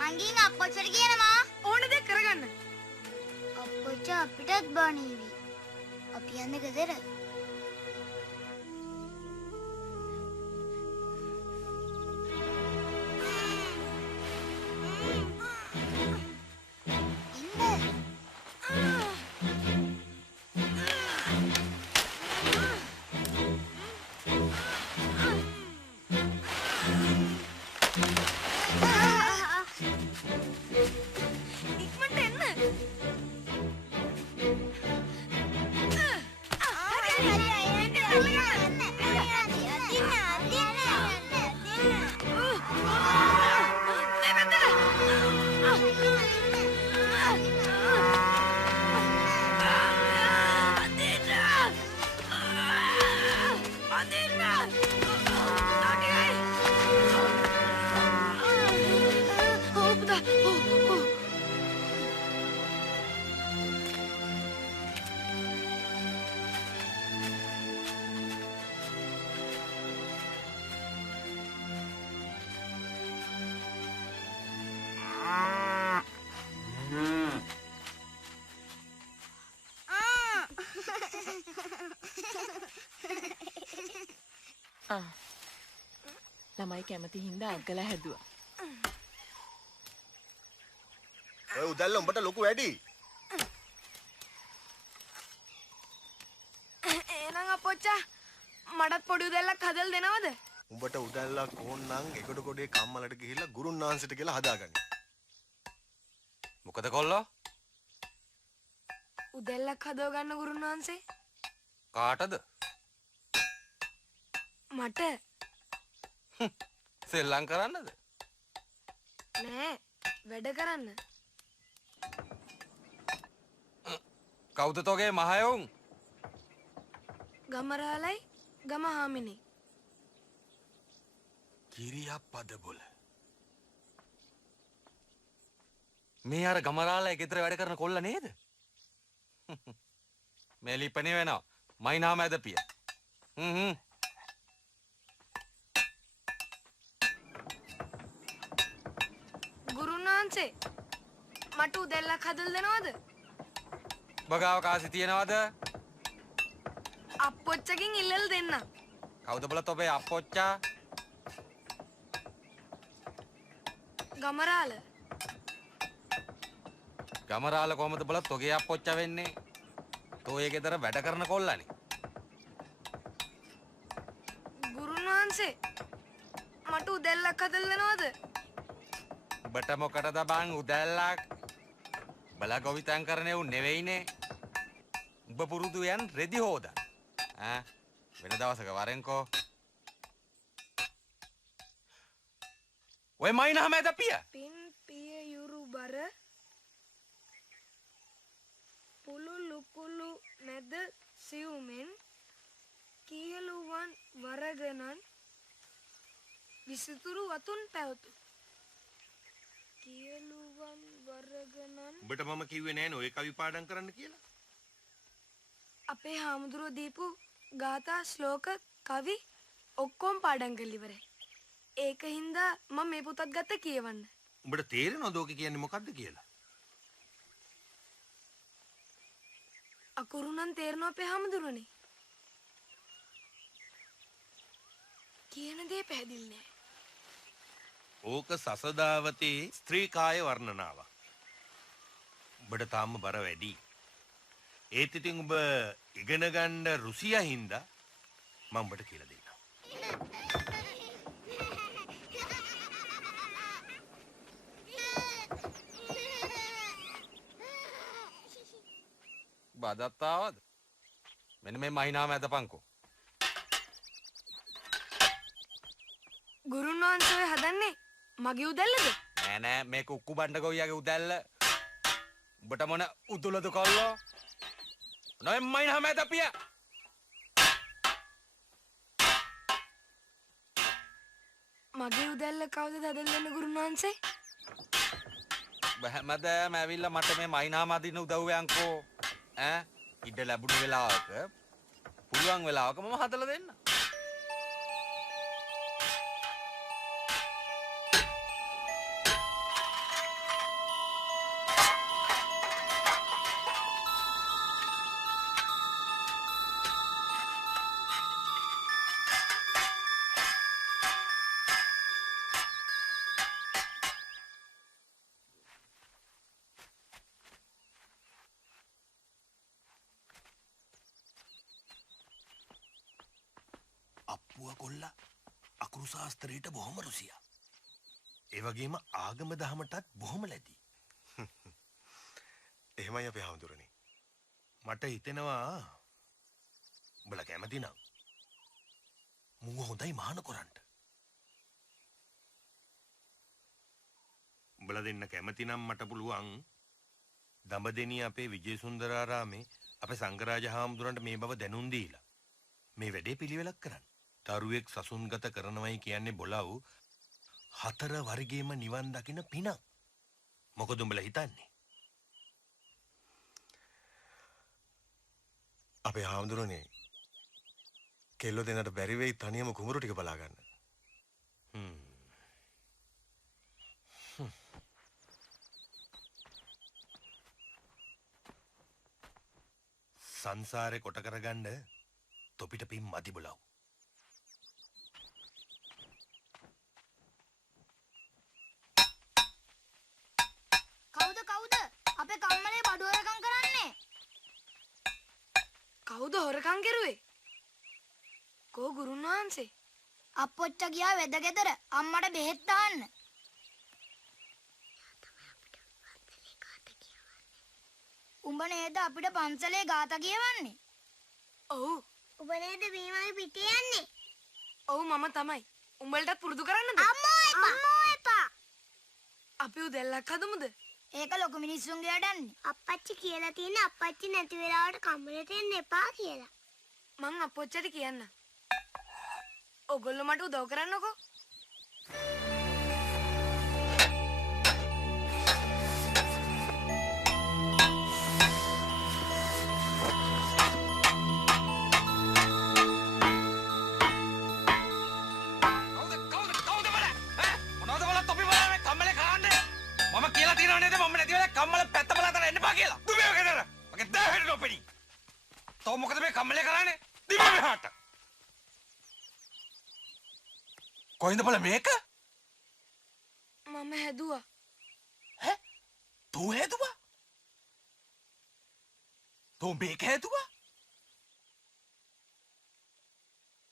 මං ගිහින් අප්පච්චාට කියනවා. ඕන දෙයක් කරගන්න. අප්පච්චා අපිටත් බණීවි. අපි යන්නේ ගෙදර. ළමයි කැමති හින්දා අග්ගලා හැදුවා. ඔය උදැල්ල උඹට ලොකු වැඩි. එහෙනම් අපොච්චා මටත් පොඩි උදැල්ලක් හදලා දෙනවද? උඹට උදැල්ලක් ඕනනම් එකට කොටේ කම්මලට ගිහිල්ලා ගුරුන් වහන්සේට කියලා හදාගන්න. මොකද කොල්ලෝ? උදැල්ලක් හදව ගන්න ගුරුන් වහන්සේ. කාටද? මට. සෙල්ලම් කරන්නද? නෑ, වැඩ කරන්න. කවුද තෝගේ මහයවුන්? ගමරාලයි ගම හාමිනේ. කිරියප්පද බොල. මේ අර ගමරාලයි ගෙදර වැඩ කරන කොල්ල නේද? මේ ලිපනේ වෙනවා. මයිනා මැදපිය. ගුරුන් වහන්සේ මට උදැල්ලක් හදලා දෙනවද? බගාව කාසි තියනවද? අප්පොච්චකින් ඉල්ලලා දෙන්න. කවුද බල තොබේ අප්පොච්චා? ගමරාල. ගමරාල කොහමද බල තොගේ අප්පොච්චා වෙන්නේ? තෝ ඒ ගෙදර වැඩ කරන කොල්ලනේ. ගුරුන් වහන්සේ මට උදැල්ලක් හදලා දෙනවද? උඹට මොකටද බං උදැල්ලක්? බලා ගොවිතැන් කරන්නේ උන් නෙවෙයිනේ. උඹ පුරුදු යන් රෙදි හොදා. වෙන දවසක වරෙන්කෝ. ඔය මයිනා මැදපිය. පින් පිය යුරු බර පුළු ලුකුළු මැද සිවුමෙන් කියලුවන් වරගනන් විසිතුරු වතුන් පැවතු. උඹට මම කිව්වේ නෑනේ ඔය කවි පාඩම් කරන්න කියලා. අපේ හාමුදුරුවෝ දීපු ගාථා ශ්ලෝක කවි ඔක්කොම පාඩම් කරලා ඉවරයි. ඒක හින්දා මම මේ පොතත් ගත්ත කියවන්න. උඹට තේරෙනවද ඕක කියන්නේ මොකද්ද කියලා? අකුරු නම් තේරෙනවා අපේ හාමුදුරුවනේ. කියන දේ පැහැදිලි නෑ. ඕක සසදාවතේ ස්ත්‍රී කාය වර්ණනාවක්. උඹට තාම බර වැඩි. ඒත් ඉතින් උඹ ඉගෙන ගන්න රුසියා හින්දා මම උඹට කියලා දෙන්නම්. බදත්තාවද? මෙන්න මේ මහිනාම ඇදපන්කෝ. ගුරුන් වහන්සේ හදන්නේ මගේ උදැල්ලද? නෑ නෑ මේක උක්කු බණ්ඩ ගොයියාගේ උදැල්ල. උඹට මොන උදුලද කොල්ලෝ? නොයි මහිනාම ඇදපිය. මගේ උදැල්ල කවුද හදලා දෙන්නේ ගුරුන් වහන්සේ? හැමදාම ඇවිල්ලා මට මේ මයිනාම අදින්න උදව් යන්කෝ. ඈ ඉඩ ලැබුණු වෙලාවක පුළුවන් වෙලාවක මම හදලා දෙන්න. අප්පුව කොල්ලා අකුරු ශාස්ත්‍රයට බොහොම රුසියා. ඒ වගේම ආගම දහමටත් බොහොම ලැබි. එහෙමයි අපේ හාමුදුරනේ. මට හිතෙනවා උඹලා කැමති නම් මුව හොඳයි මහාන කරන්න. උඹලා දෙන්න කැමති නම් මට පුළුවන් දඹදෙණිය අපේ විජේසුන්දරාරාමේ අපේ සංඝරාජ හාමුදුරන්ට මේ බව දැනුම් දීලා මේ වැඩේ පිළිවෙලක් කරන්න. දරුවෙක් සසුන්ගත කරනවයි කියන්නේ බොලව් 4 වර්ගයේම නිවන් දකින්න පින. මොකද උඹලා හිතන්නේ? අපේ හාමුදුරනේ කෙල්ලෝ දෙන්නට බැරි වෙයි තනියම කුමරු ටික බලා ගන්න. සංසාරේ කොට කරගන්න තොපිට පින් මදි බොලව්. කවුද අපේ කම්මලේ බඩු හොරකම් කරන්නේ? කවුද හොරකම් කරුවේ? කෝ ගුරුන් වහන්සේ? අප්පොච්ච ගියා වෙද ගෙදර අම්මට බෙහෙත් දාන්න. උඹ නේද අපිට පන්සලේ ගාථා කියවන්නේ? ඔව්. උඹ නේද බීමල් පිටේ යන්නේ? ඔව් මම තමයි. උඹලටත් පුරුදු කරන්නද? අම්මෝ එපා. අපි උදැල්ලක් හදමුද? ඒක ලොකු මිනිස්සුන්ගේ වැඩන්නේ. අප්පච්චි කියලා තියෙන්නේ අප්පච්චි නැති වෙලාවට කම්මලට එන්න එපා කියලා. මං අප්පොච්චට කියන්න. ඔගොල්ලෝ මට උදව් කරන්නකෝ. කම්මල පැත්ත බලා තන එන්න බා කියලා. දුමේ ගෙදර. මගේ දැහැට නොපෙනි. තෝ මොකද මේ කම්මලේ කරන්නේ? දිමේ මෙහාට. කොයින්ද බල මේක? මම හැදුවා. ඈ? තෝ හැදුවා? තෝ මේක හැදුවා?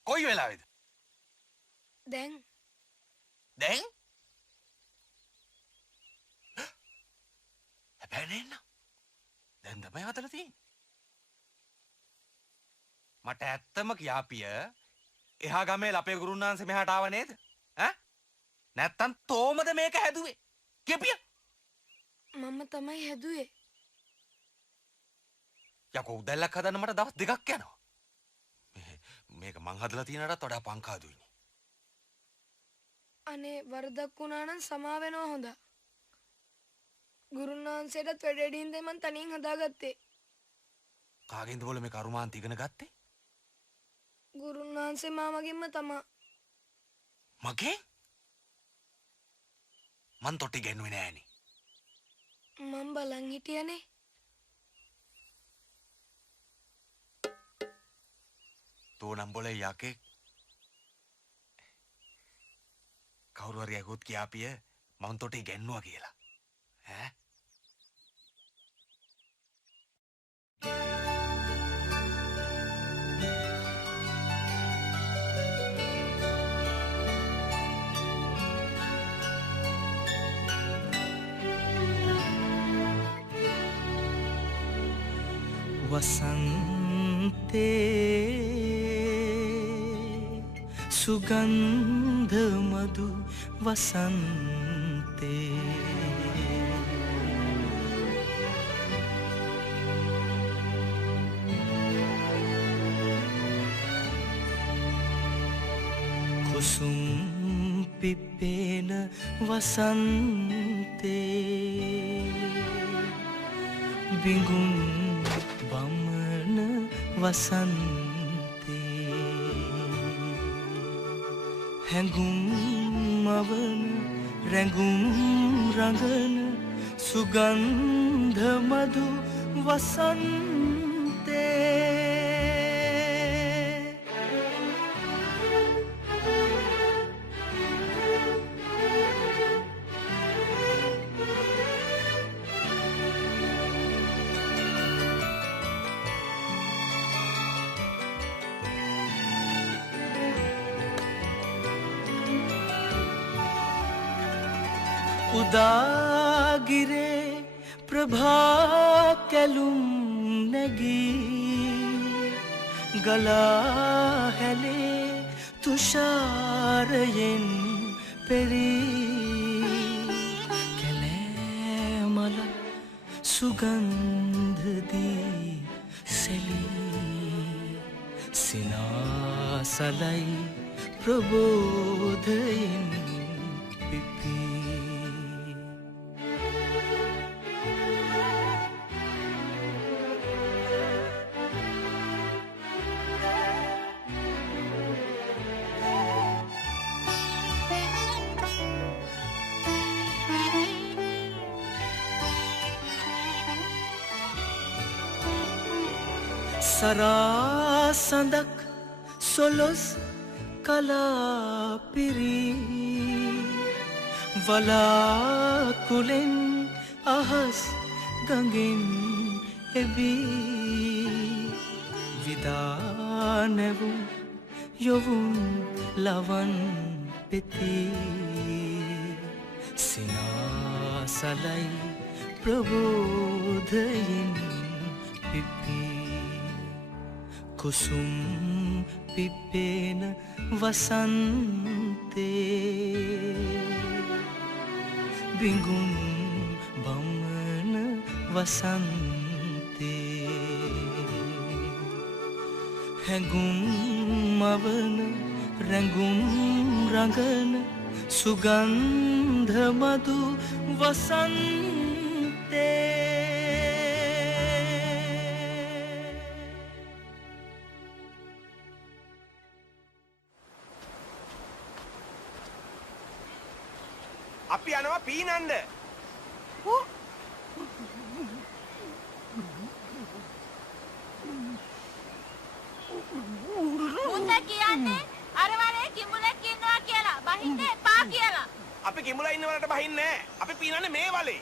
කොයි වෙලාවේද? දැන්. දැන්? හැබැයි දැන් තමයි හදලා තියෙන්නේ. මට ඇත්තම කියාපිය එහා ගමේ අපේ ගුරුන්නාන්සේ මෙහාට ආව නේද? ඈ? නැත්තම් තෝමද මේක හැදුවේ? කියපිය. මම තමයි හැදුවේ. යකෝ උදැල්ලක් හදන්න මට දවස් 2ක් යනවා. මේක මං හදලා තියෙනටත් වඩා පංකාදුයිනේ. අනේ වරදක් වුණා නම් සමා වෙනවා හොඳ. ගුරුන් වහන්සේටත් වැඩේට හින්දා මං තනියෙන් හදාගත්තේ. කාගෙන්ද බෝල මේ කරුමාන්ත ඉගෙන ගත්තේ? ගුරුන් වහන්සේ මාමගෙන්ම තමා. මගේ? මන් තොටි ගෙන්නුවේ නෑනේ. මං බලන් හිටියනේ. තෝනම් බොලේ යකේ කවුරු හරි ඇහුවොත් කියාපිය මම තොටි ගෙන්නුවා කියලා. ඈ वसंते सुगंध मधु वसंते कुसुम पिपेन वसंते बिंगुन बमन वसंते हैंगुम मवन रंगुम रंगन सुगंध मधु वसंते उदागिरे प्रभा कैलुम नगी गला हेले तुषारयेन पेरी केले मल सुगंध दी सेली सिनासलाई प्रबोधयेन पिपी सरासंदक सोलोस कलापिरी वला कुलेन अहस गंगिन एबी विदानेवु योवुन लवन पिती सिनासलाई प्रबोधयिन पिपी कुसुम पिपेन वसंते बिंगुन बमन वसंते हैंगुम मवन रंगुम रंगन सुगंध मधु वसंते අපි යනවා පීනන්න. මුන්ද කියන්නේ අර වනේ කිඹුලෙක් ඉන්නවා කියලා. බහින්න එපා කියලා. අපි කිඹුලා ඉන්න වලට බහින්නේ නැහැ. අපි පීනන්නේ මේ වලේ.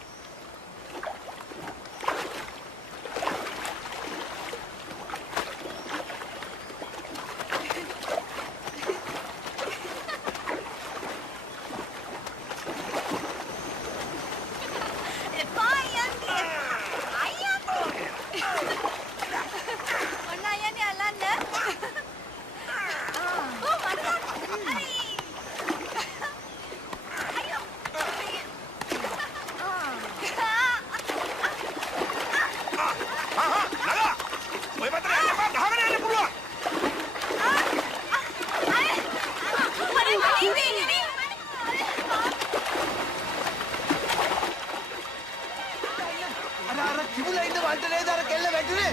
කිඹුලා ඉන්න වලට නේද අර කෙල්ල වැටුනේ?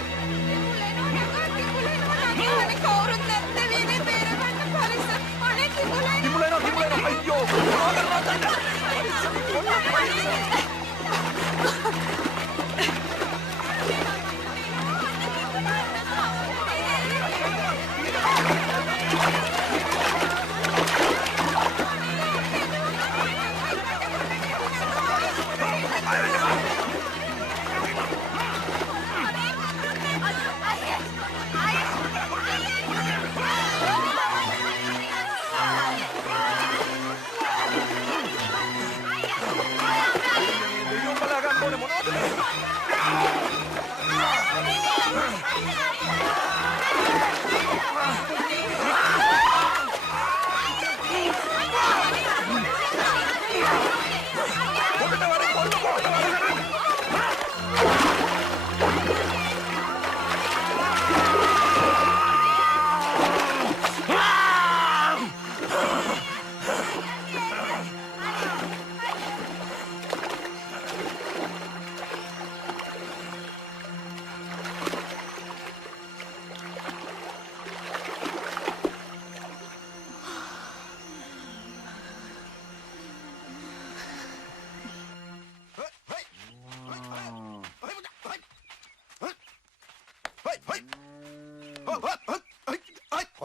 අනේ කවුරුත් නැත්තේ වීනේ බේරගන්න පොලිස. අනේ කිඹුලා කිඹුලා අයියෝ මොනවද කරන්නේ?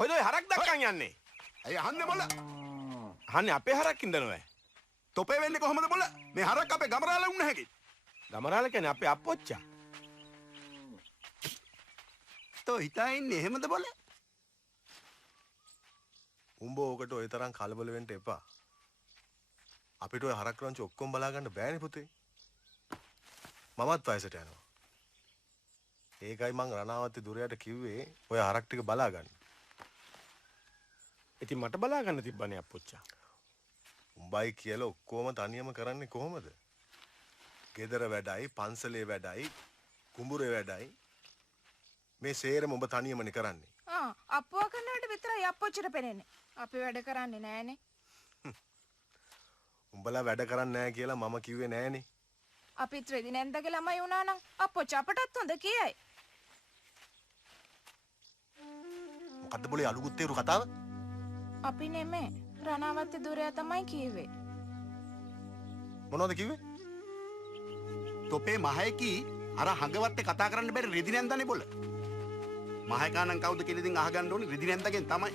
කොහෙද ඔය හරක් දක්කන් යන්නේ? ඇයි අහන්නේ මොළ? අහන්නේ අපේ හරක් ඉඳනව. තොපේ වෙන්නේ කොහමද මොළ? මේ හරක් අපේ ගමරාල උන්න හැකි. ගමරාල කියන්නේ අපේ අප්පොච්චා. තෝ හිතා ඉන්නේ එහෙමද බොල? උඹ ඕකට ඔය තරම් කලබල වෙන්න එපා. අපිට ඔය හරක් රංචු ඔක්කොම බලා ගන්න බෑනේ පුතේ. මමත් වයසට යනවා. ඒකයි මං රණාවත්තේ දුරයට කිව්වේ ඔය හරක් ටික බලා ගන්න. ඉතින් මට බලා ගන්න තිබ්බනේ අප්පොච්චා. උඹයි කියලා ඔක්කොම තනියම කරන්නේ කොහොමද? ගෙදර වැඩයි, පන්සලේ වැඩයි, කුඹුරේ වැඩයි. මේ සේරම උඹ තනියමනේ කරන්නේ. අප්පුවා කරනවට විතරයි අප්පොච්චට පෙනෙන්නේ. අපි වැඩ කරන්නේ නෑනේ. උඹලා වැඩ කරන්නේ නෑ කියලා මම කිව්වේ නෑනේ. අපිත් රෙදි නැන්දගේ ළමයි වුණා නම් අප්පොච්ච අපටත් හොඳ කියයි. මොකද්ද බොලේ අලුගුත් තේරු කතාව? අපි නෙමේ. රණාවත්තේ දුරයා තමයි කිව්වේ. මොනවද කිව්වේ? තොපේ මහයකි අර හඟවත්තේ කතා කරන්න බැරි රෙදි නැන්දානේ බොල. මහයකානම් කවුද කියලා ඉතින් අහගන්න ඕනේ රෙදි නැන්දාගෙන් තමයි.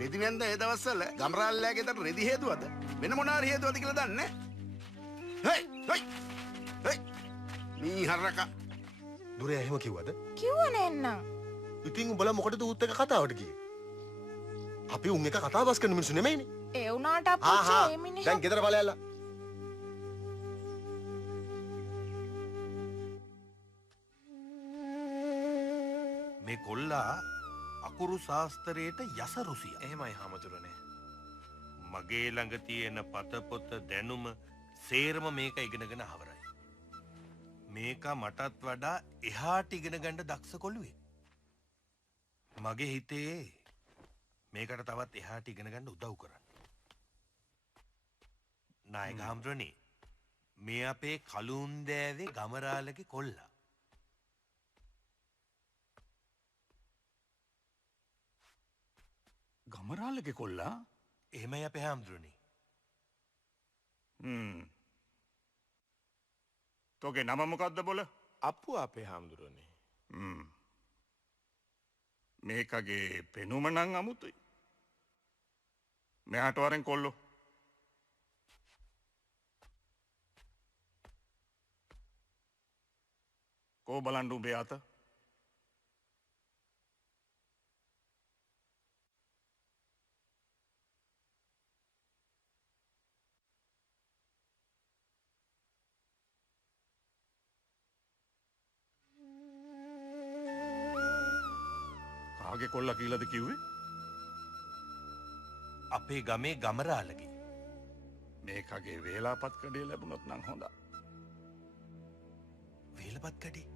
රෙදි නැන්දා ඒ දවස්වල ගමරාල්ලාගේ ගෙදර රෙදි හේතුවද වෙන මොනාරි හේතුවද කියලා දන්නේ නැහැ. හේ මී හරක දුරයා එහෙම කිව්වද? කිව්වනේ එන්නම්. ඉතින් උඹලා මොකටද ඌත් එක්ක කතාවට ගියේ? අපි උන් එක කතා බස් කරන මිනිස්සු නෙමෙයිනේ. ඒ වුණාට අප්පොච්ච ඒ මිනිහා දැන් ගෙදර බලයලා. මේ කොල්ලා අකුරු ශාස්ත්‍රයට යස රුසිය. එහෙමයි හාමුදුරනේ. මගේ ළඟ තියෙන පතපොත දැනුම සේරම මේක ඉගෙනගෙන හවරයි. මේක මටත් වඩා එහාට ඉගෙන ගන්න දක්ෂ කොළුවේ. මගේ හිතේ මේකට තවත් එහාට ඉගෙන ගන්න උදව් කරන්න. නායක හාමුදුරනේ මේ අපේ කලුන්දෑවේ ගමරාලගේ කොල්ලා. ගමරාලගේ කොල්ලා? එහෙමයි අපේ හාමුදුරනේ. තෝගේ නම මොකක්ද බොල? අප්පු අපේ හාමුදුරනේ. මේකගේ පෙනුම නම් අමුතුයි. මෙහාට වරෙන් කොල්ලෝ. කෝ බලන්න උඹේ අත? කාගේ කොල්ලා කියලාද කිව්වේ? අපේ ගමේ ගමරාලගේ. මේකගේ වේලාපත් කඩේ ලැබුණොත් නම් හොඳයි. වේලපත් කඩේ?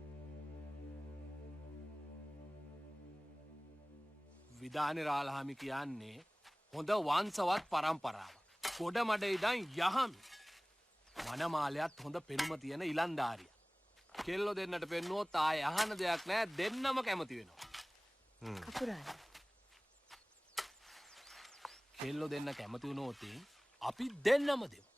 විදානේ රාලහාමි කියන්නේ හොඳ වංශවත් පරම්පරාව. ගොඩ මඩ ඉඳන් යහමි. මනමාලයත් හොඳ පෙනුම තියෙන ඉලන්දාරිය. කෙල්ලෝ දෙන්නට පෙන්නුවොත් ආයේ අහන්න දෙයක් නැහැ දෙන්නම කැමති වෙනවා. කපුරාලි. කෙල්ලෝ දෙන්න කැමති වුණොත් අපි දෙන්නම දෙමු.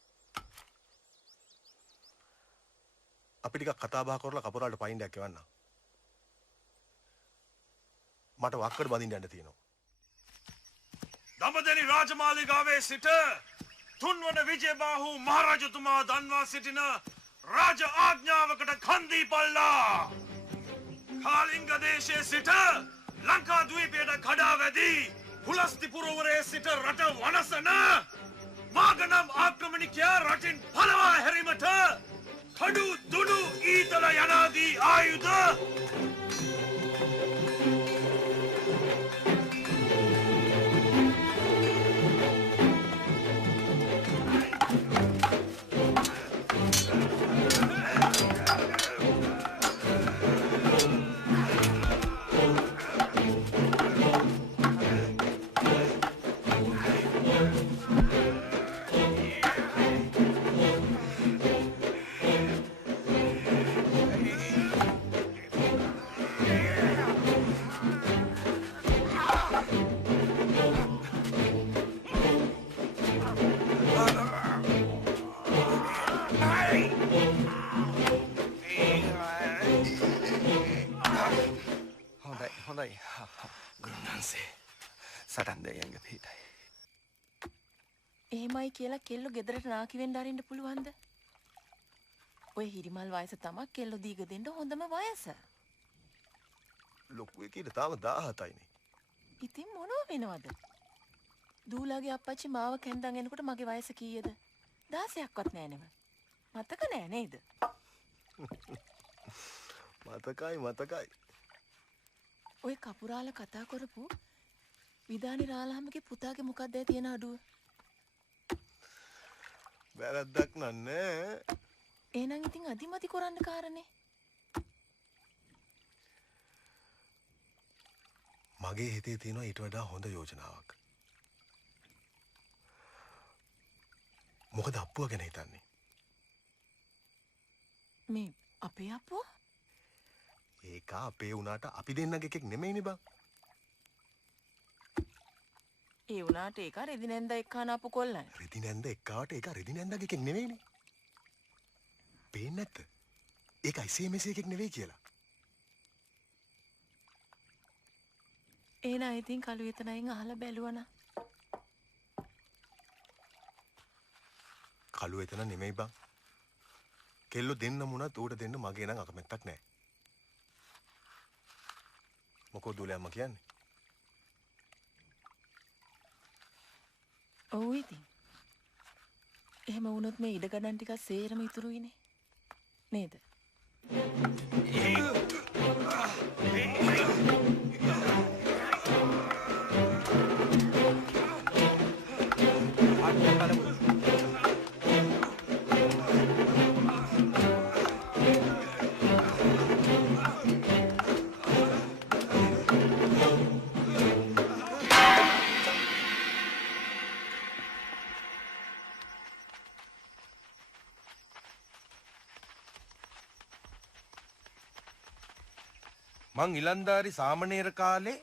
අපි ටිකක් කතා බහ කරලා කපුරාලට පයින්ඩයක් එවන්න. මට වක්කඩ බඳින්න යන්න තියෙනවා. දඹදෙනි රාජමාලිගාවේ සිට තුන්වන විජයබාහු මහරජතුමා දන්වා සිටින රාජ ආඥාවකට කන්දී පල්ලා කාලිංග දේශයේ සිට ලංකා ද්වීපයට කඩා වැදී හුලස්ති පුරවරයේ සිට රට වනසන මාගනම් ආක්‍රමණිකයා රටින් පළවා හැරීමට කඩු දුඩු ඊතල යනාදී ආයුධ එහෙමයි කියලා කෙල්ලෝ ගෙදරට නාකි වෙන්න අරින්න පුළුවන්ද? ඔය හිරිමල් වයස තමයි කෙල්ලෝ දීග දෙන්න හොඳම වයස. ලොකු එකේට තාම 17යිනේ. ඉතින් මොනව වෙනවද? දූලාගේ අප්පච්චි මාව කැන්දන් එනකොට මගේ වයස කීයද? 16ක්වත් නෑ නෙව. මතක නෑ නේද? මතකයි. ඔය කපුරාල කතා කරපු විදානි රාලහාමගේ පුතාගේ මොකක්ද තියෙන අඩුව? වැරද්දක් නෑ. එහෙනම් ඉතින් අදිමදි කරන්න කාරණේ. මගේ හිතේ තියෙනවා ඊට වඩා හොඳ යෝජනාවක්. මොකද අප්පුව ගැන හිතන්නේ? මේ අපේ අප්පුව? ඒක අපේ උනාට අපි දෙන්නගේ එකෙක් නෙමෙයිනේ බං. ඒ උනාට ඒක රෙදි නැන්ද එක්කන අපු කොල්ලන්. රෙදි නැන්ද එක්කාවට ඒක රෙදි නැන්දගේ එකෙක් නෙමෙයිනේ. පේන්නේ නැත්ද? ඒකයි සීමේසේ එකෙක් නෙවෙයි කියලා. එහෙනම් ඉතින් කළු එතනයින් අහලා බැලුවනා. කළු එතන නෙමෙයි බං. කෙල්ලෝ දෙන්නම උනත් ඌට දෙන්න මගේ නම් අකමැත්තක් නැහැ. මොකෝ දුලේ අම්මා කියන්නේ? ඔව් ඉතින්. එහෙම වුණොත් මේ ඉඩ ගණන් ටිකක් සේරම ඉතුරුයිනේ. නේද? මං ඉලන්දාරි සාමණේර කාලේ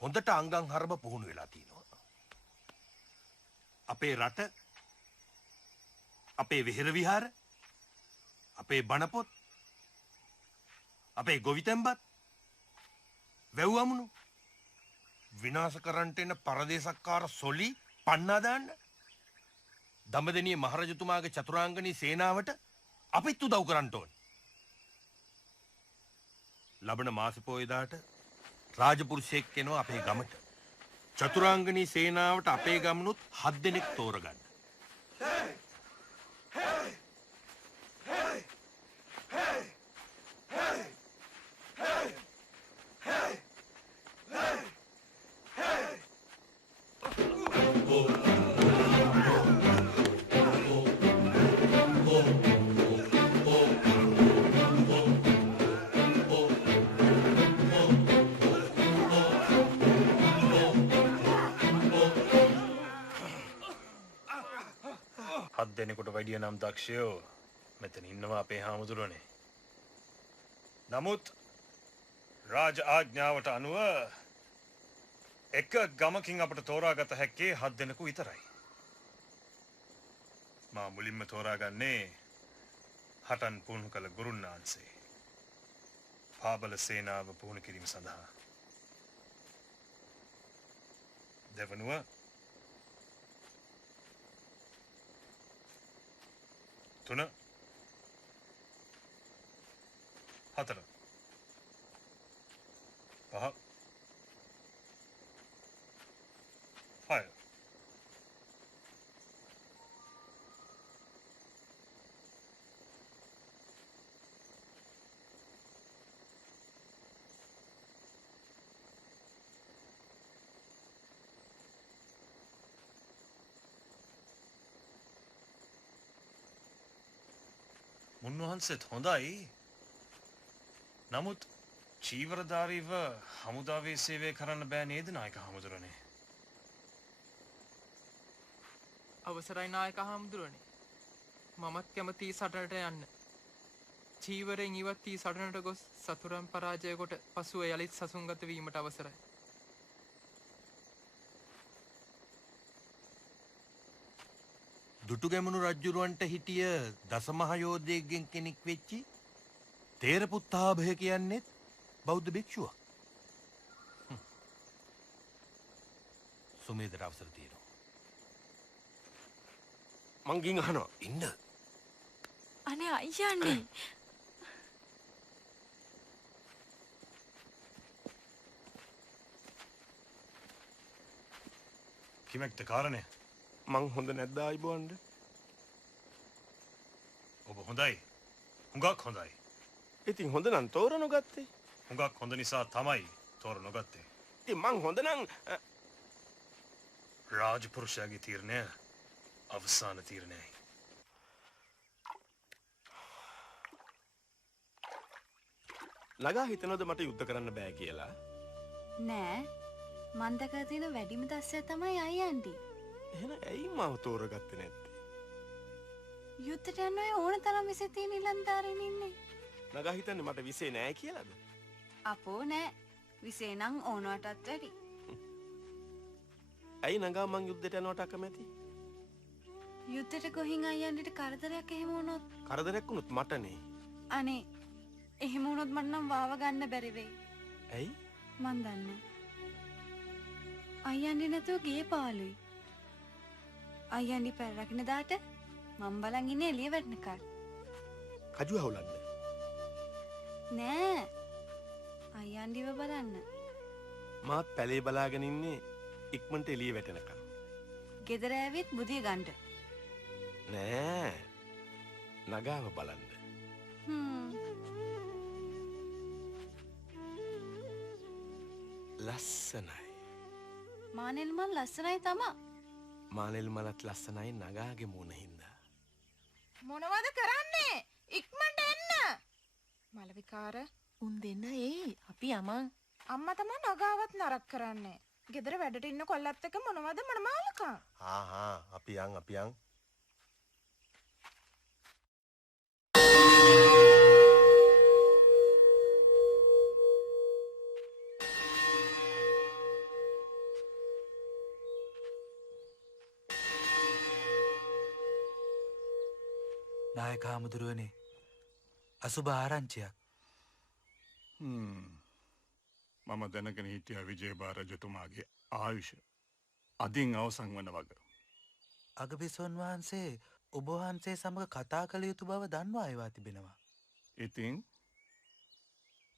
හොඳට අංගම් හරබ පුහුණු වෙලා තිනවා. අපේ රට, අපේ විහෙර විහාර, අපේ බණපොත්, අපේ ගොවිතැන්පත්, වැව්වමුණු විනාශ කරන්නට එන පරදේශක්කාර සොලි පන්නා දාන්න දඹදෙණියේ මහරජතුමාගේ චතුරාංගනී සේනාවට අපිත් උදව් කරන්න ඕනේ. ලබන මාස පොයදාට රාජපුරුෂයෙක් එනවා අපේ ගමට. චතුරාංගනී සේනාවට අපේ ගමනුත් 7 දෙනෙක් තෝරගන්න. හත් දෙනෙකුට වැඩිය නම් දක්ෂයෝ මෙතන ඉන්නවා අපේ හාමුදුරුවනේ. නමුත් රාජ ආඥාවට අනුව එක ගමකින් අපට තෝරාගත හැක්කේ 7 දෙනෙකු විතරයි. මා මුලින්ම තෝරාගන්නේ හටන් පුහුණු කළ ගුරුන් වහන්සේ. පාබල සේනාව පුහුණු කිරීම සඳහා. දෙවනුව තුන හතර පහ 5 මුන්වහන්සේත් හොඳයි. නමුත් චීවරධාරීව හමුදාවේ සේවය කරන්න බෑ නේද නායක හමුදුරනේ? අවසරයි නායක හමුදුරනේ. මමත් කැමතියි සටනට යන්න. චීවරයෙන් ඉවත් වී සටනට ගොස් සතුරන් පරාජය කොට පසුව යලිත් සසුන්ගත වීමට අවසරයි. දුටුගැමුණු රජුරවන්ට හිටිය දසමහයෝධයෙක්ගෙන් කෙනෙක් වෙච්චි තේරපුත්තාභය කියන්නේත් බෞද්ධ භික්ෂුවක්. සුමේදර අවසර තියෙනවා. මං ගින් අහනවා. ඉන්න. අනේ අයියන්නේ. කිමෙක්ද කාරණය? මං හොඳ නැද්ද ආයිබෝන්ද? ඔබ හොඳයි. හුඟක් හොඳයි. ඉතින් හොඳ නම් තෝර නොගත්තේ. හුඟක් හොඳ නිසා තමයි තෝර නොගත්තේ. ඉතින් මං හොඳ නම් රාජපුරුෂයාගේ තීරණය අවසාන තීරණයයි. නගා හිතනවද මට යුද්ධ කරන්න බෑ කියලා? නෑ. මන් දැකලා තියෙන වැඩිම දස්සය තමයි අයියන්ටි. එහෙනම් ඇයි මාව තෝරගත්තේ නැත්තේ? යුද්ධට යන අය ඕන තරම් විසේ තියෙන ඉලන්දාරින් ඉන්නේ. නගා හිතන්නේ මට විසේ නෑ කියලාද? අපෝ නෑ. විසේ නම් ඕනවටත් වැඩි. ඇයි නගා මං යුද්ධයට යනවට අකමැති? යුද්ධයට ගොහින් අයියන්ට කරදරයක් එහෙම වුණොත් කරදරයක් වුණොත් මටනේ. අනේ එහෙම වුණොත් මට නම් වාව ගන්න බැරි වෙයි. ඇයි? මන් දන්නේ. අයියන්ට නැතුව ගේ පාළුයි. අයියන්ඩි පැර රකින්න දාට මම බලන් ඉන්නේ එළිය වැටෙනකල්. කජු ඇහුලන්න. නෑ. අයියන්ඩිව බලන්න. මාත් පැලේ බලාගෙන ඉන්නේ ඉක්මනට එළිය වැටෙනකල්. ගෙදර ඇවිත් බුදිය ගන්න. නෑ. නගාව බලන්න. ලස්සනයි. මානෙල් මල් ලස්සනයි තමා. මානෙල් මලත් ලස්සනයි නගාගේ මූණ හින්දා. මොනවද කරන්නේ? ඉක්මනට එන්න. මලවිකාර උන් දෙන්න අපි යමන්. අම්මා තමයි නගාවත් නරක කරන්නේ. ගෙදර වැඩට ඉන්න කොල්ලත් එක්ක මොනවද මනමාලකම්? අපි යන්. නායක හාමුදුරුවනේ අසුභ ආරංචියක්. මම දැනගෙන හිටියා විජයබා රජතුමාගේ ආයුෂ අදින් අවසන් වන වග. අගබිසොන් වහන්සේ ඔබ වහන්සේ සමග කතා කළ යුතු බව දන්වා අයවා තිබෙනවා. ඉතින්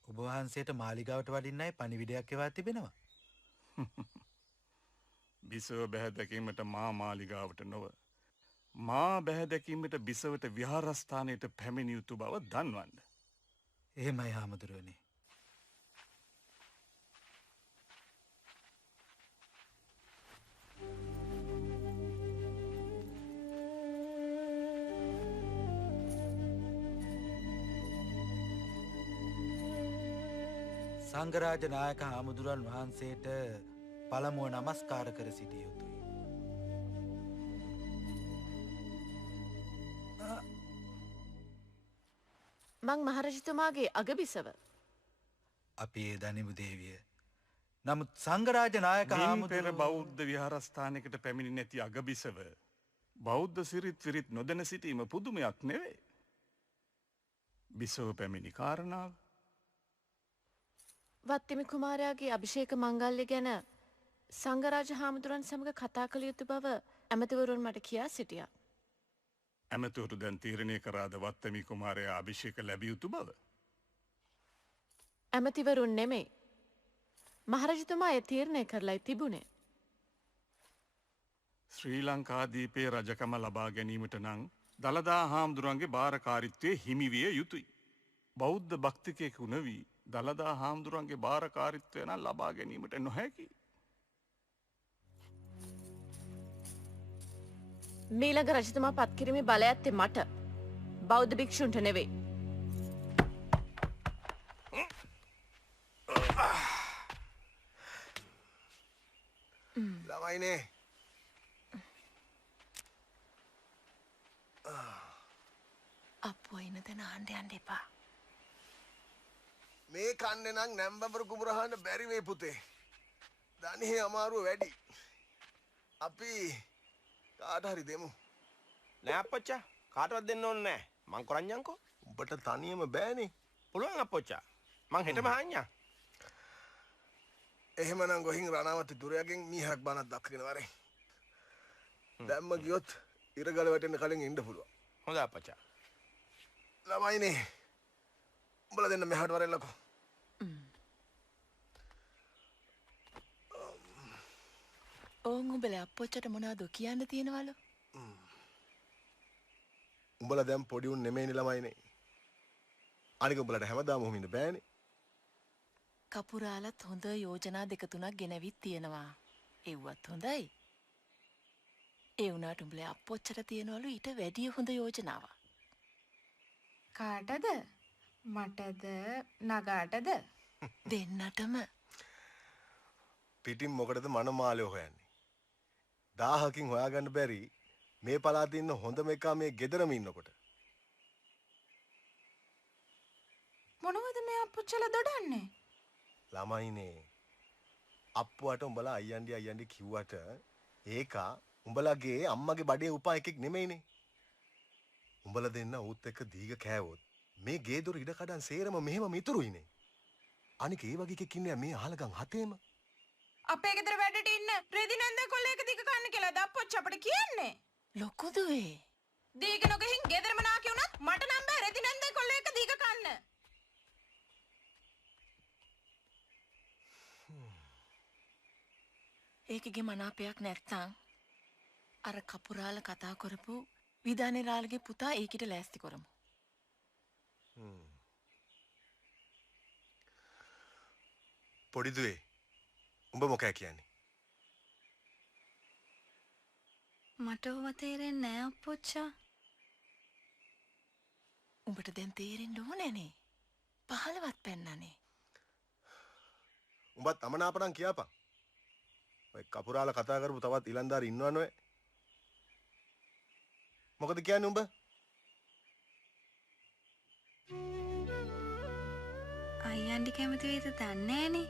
ඔබ වහන්සේට මාලිගාවට වඩින්නයි පණිවිඩයක් එවා තිබෙනවා. බිසව බැහැ දැකීමට මා මාලිගාවට නොව මා බැහැ දැකීමට බිසවට විහාරස්ථානයට පැමිණිය යුතු බව දන්වන්න. එහෙමයි හාමුදුරුවනේ. සංඝරාජ නායක හාමුදුරන් වහන්සේට පළමුව නමස්කාර කර සිටිය යුතුයි. මං මහරජතුමාගේ අගබිසව. අපි ඒ දනිමු දේවිය. නමුත් සංඝරාජ නායක මින් පෙර බෞද්ධ විහාරස්ථානයකට පැමිණි නැති අගබිසව බෞද්ධ සිරිත් විරිත් නොදැන සිටීම පුදුමයක් නෙවෙයි. බිසව පැමිණි කාරණාව වත්තිමි කුමාරයාගේ අභිෂේක මංගල්‍ය ගැන සංඝරාජ හාමුදුරන් සමග කතා කළ යුතු බව ඇමතිවරුන් මට කියා සිටියා. ඇමතිවරු දැන් තීරණය කරාද වත්තමි කුමාරයා අභිෂේක ලැබිය යුතු බව? ඇමතිවරුන් නෙමෙයි. මහරජතුමා ඒ තීරණය කරලයි තිබුණේ. ශ්‍රී ලංකාදීපයේ රජකම ලබා ගැනීමට නම් දළදා හාමුදුරන්ගේ භාරකාරිත්වයේ හිමිවිය යුතුයි. බෞද්ධ භක්තිකයෙකු නොවී දළදා හාමුදුරන්ගේ භාරකාරිත්වය නම් ලබා ගැනීමට නොහැකි. මීළඟ රජතුමා පත් කිරීමේ බලය ඇත්තේ මට. බෞද්ධ භික්ෂුන්ට නෙවෙයි. ළමයිනේ. අප්පෝ එන තැන ආන්න යන්න එපා. මේ කන්නේ නම් නැම්බඹර කුඹරහන්න බැරි වේ පුතේ. දණිහේ අමාරුව වැඩි. අපි කාට හරි දෙමු. නෑ අප්පච්චා. කාටවත් දෙන්න ඕනේ නෑ. මං කරන්යන්කෝ. උඹට තනියම බෑනේ. පුළුවන් අප්පච්චා. මං හෙටම හාන්යා. එහෙමනම් ගොහින් රණාවති දුරයගෙන් මීහක් බානක් දක්කගෙන වරේ. දැම්ම ගියොත් ඉරගල වැටෙන්න කලින් ඉන්න පුළුවන්. හොඳයි අප්පච්චා. ළමයිනේ. උඹලා දෙන්න මෙහාට වරෙල්ලකෝ. ඕන් උඹලා අප්පච්චට මොනවද කියන්න තියෙනවලු? උඹලා දැන් පොඩි උන් නෙමෙයිනේ ළමයිනේ. අනික උඹලට හැමදාම ඔහොම ඉන්න බෑනේ. කපුරාලත් හොඳ යෝජනා දෙක තුනක් ගෙනවිත් තියෙනවා. ඒවත් හොඳයි. ඒ වුණාට උඹලා අප්පච්චට තියෙනවලු ඊට වැඩිය හොඳ යෝජනාවක්. කාටද? මටද නගාටද? දෙන්නටම. පිටින් මොකටද මනමාලේ හොයන්නේ? 1000කින් හොයාගන්න බැරි මේ පළාතේ ඉන්න හොඳම එකා මේ ගෙදරම ඉන්නකොට. මොනවද මේ අප්පච්චලා දොඩන්නේ? ළමයිනේ. අප්පුවට උඹලා අයියන්ඩි කිව්වට ඒකා උඹලගේ අම්මගේ බඩේ උපා එකෙක් නෙමෙයිනේ. උඹලා දෙන්න ඌත් එක්ක දීග කෑවොත් මේ ගේ දොර ඉඩ කඩන් සේරම මෙහෙම මිතුරුයිනේ. අනික ඒ වගේ එකෙක් ඉන්නේ මේ අහලගම් හතේම. අපේ ගෙදර වැඩට ඉන්න රෙදි නැන්දේ කොල්ලේක දිග කන්න කියලාද අප්පච්ච අපිට කියන්නේ? ලොකුද වේ? දීග නොගෙහින් ගෙදරම නාකි වුණත් මට නම් බෑ රෙදි නැන්දේ කොල්ලේක දිග කන්න. ඒකගේ මනාපයක් නැත්තම් අර කපුරාල කතා කරපු විදානේරාලගේ පුතා ඒකිට ලෑස්ති කරමු. පොඩි දුවේ උඹ මොකෑ කියන්නේ? මට ඔව තේරෙන්නේ නෑ අප්පොච්චා. උඹට දැන් තේරෙන්න ඕනේනේ. 15වත් පෙන්නනේ. උඹත් අමනාපණන් කියපන්. ඔය කපුරාල කතා කරපු තවත් ඉලන්දාරි ඉන්නවනේ. මොකද කියන්නේ උඹ? අයියන්ඩි කැමති වේද දන්නේ නෑනේ.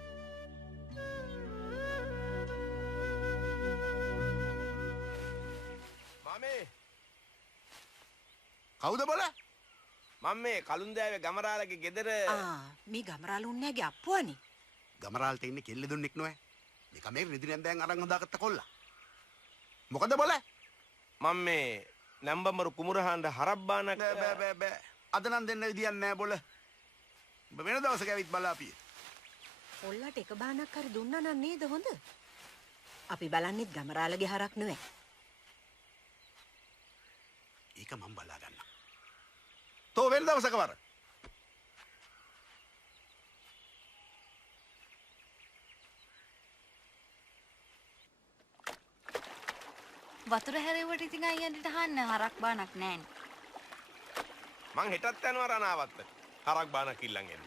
මාමේ කවුද බල? මම මේ කලුන්දෑවේ ගමරාලගේ ගෙදර මේ ගමරාල උන්නේගේ අප්පුවනේ. ගමරාල්ට ඉන්නේ කෙල්ල දුන්නෙක් නෝය. මේක මේ රිදිනෙන් අරන් හදාගත්ත කොල්ලා. මොකද බල? මම මේ නම්බමරු කුමුරහන්ඩ හරබ්බානක් බෑ. අද නම් දෙන්න විදියක් නෑ බොල. ඔබ වෙන දවසක ඇවිත් බලාපිය. ඔල්ලට එක බානක් හරි දුන්නා නම් නේද හොඳ? අපි බලන්නෙත් ගමරාලගේ හරක් නෙවෙයි. ඒක මම බලා ගන්න. තෝ වෙන දවසක වර. වතුර හැරෙවට ඉතින් අයියන්ට අහන්න හරක් බානක් නෑනේ. මං හෙටත් යනවා රණාවත්ත. හරක් බානක් ඉල්ලන් එන්න.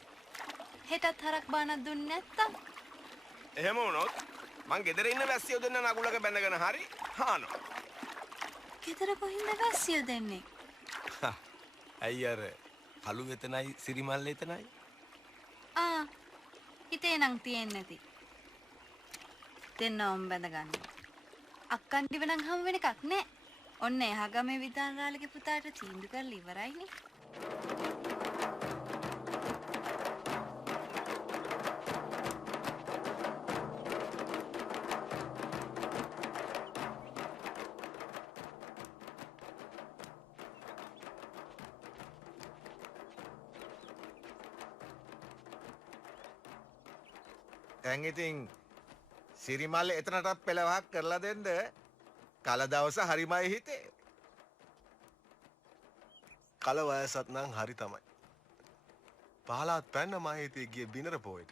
හෙටත් හරක් බානක් දුන්නේ නැත්තම් එහෙම වුණොත් මං ගෙදර ඉන්න වැස්සියෝ දෙන්න නගුලක බැඳගෙන හරි හානවා. ගෙදර කොහින්ද වැස්සියෝ දෙන්නේ? ඇයි අර කළු වෙතනයි සිරිමල් එතනයි. හිතේ නම් තියෙන්නේ නැති. දෙන්නවම බැඳ ගන්න. අක්කන්ඩිව නම් හම් වෙන එකක් නෑ. ඔන්න එහා ගමේ විතානරාලගේ පුතාට තීන්දුව කරලා ඉවරයිනේ. දැන් ඉතින් සිරිමල් එතනටත් පෙළවහක් කරලා දෙන්න කල දවස හරිමයි හිතේ. කල වයසත් නම් හරි තමයි. පහලාත් පැන්න මහිතේ ගිය බිනර පොයට.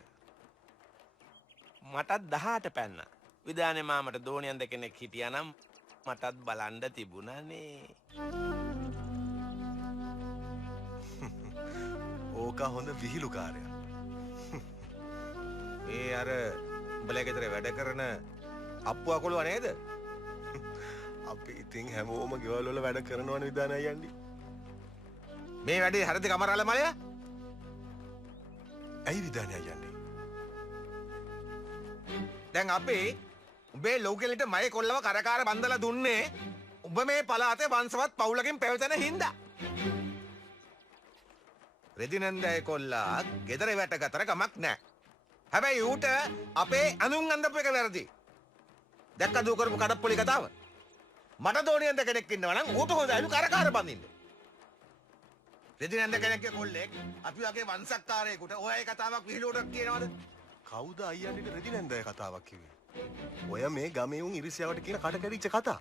මටත් 18 පැන්න. විදානේ මාමට දෝනියන් දෙකෙනෙක් හිටියානම් මටත් බලන්න තිබුණානේ. ඕක හොඳ විහිළු කාර්යයක්. මේ අර උඹලා ගෙදර වැඩ කරන අප්පු අකුලුව නේද? අපි ඉතින් හැමෝම ගෙවල් වල වැඩ කරනවනේ විදානේ අයියන්ඩි. මේ වැඩේ හරිද කමරාල මලයා? ඇයි විදානේ අයියන්ඩි? දැන් අපේ උඹේ ලෝකෙලට මයේ කොල්ලව කරකාර බන්දලා දුන්නේ උඹ මේ පළාතේ වංශවත් පවුලකින් පැවතෙන හින්දා. රෙදිනන්දයි කොල්ලා ගෙදර වැටගතර කමක් නැහැ. හැබැයි ඌට අපේ අනුන් අඳපු එක වැරදි. දැක්ක දූ කරපු කඩප්පුලි කතාව. මට දෝනියන්ද කෙනෙක් ඉන්නවා නම් ඌට හොඳයි කරකාර බඳින්න. රෙදිනන්ද කෙනෙක්ගේ කොල්ලෙක් අපි වගේ වංශක්කාරයෙකුට ඔය කතාවක් විහිළුවට කියනවද? කවුද අයියන්ඩිට රෙදිනන්දයි කතාවක් කිව්වේ? ඔය මේ ගමේ උන් ඉරිසියාවට කියන කට කැරිච්ච කතා.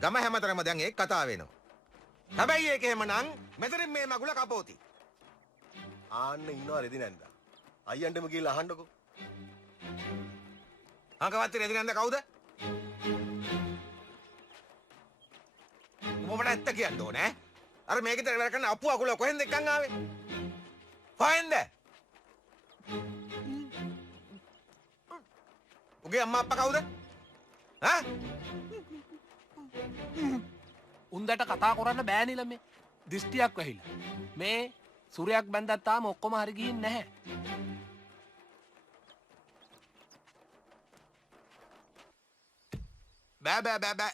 ගම හැමතරම දැන් ඒක කතා වෙනවා. හැබැයි ඒක එහෙමනම් මෙතනින් මේ මගුල කපෝති. ආන්න ඉන්නවා රෙදිනන්දා. අයියන්ටම ගිහලා අහන්නකෝ. අංකවත්ති රෙදිනන්ද කවුද? උඹට ඇත්ත කියන්න ඕනේ. අර මේකේ වැඩ කරන අප්පු අකුල කොහෙන්ද එක්කන් ආවේ? කොහෙන්ද? උගේ අම්මා අප්පා කවුද? ඈ? උන්දට කතා කරන්න බෑ නිලමේ. දිස්ටියක් වැහිලා. මේ සූර්යයක් බැන්දත් තාම ඔක්කොම හරි ගිහින් නැහැ. බෑ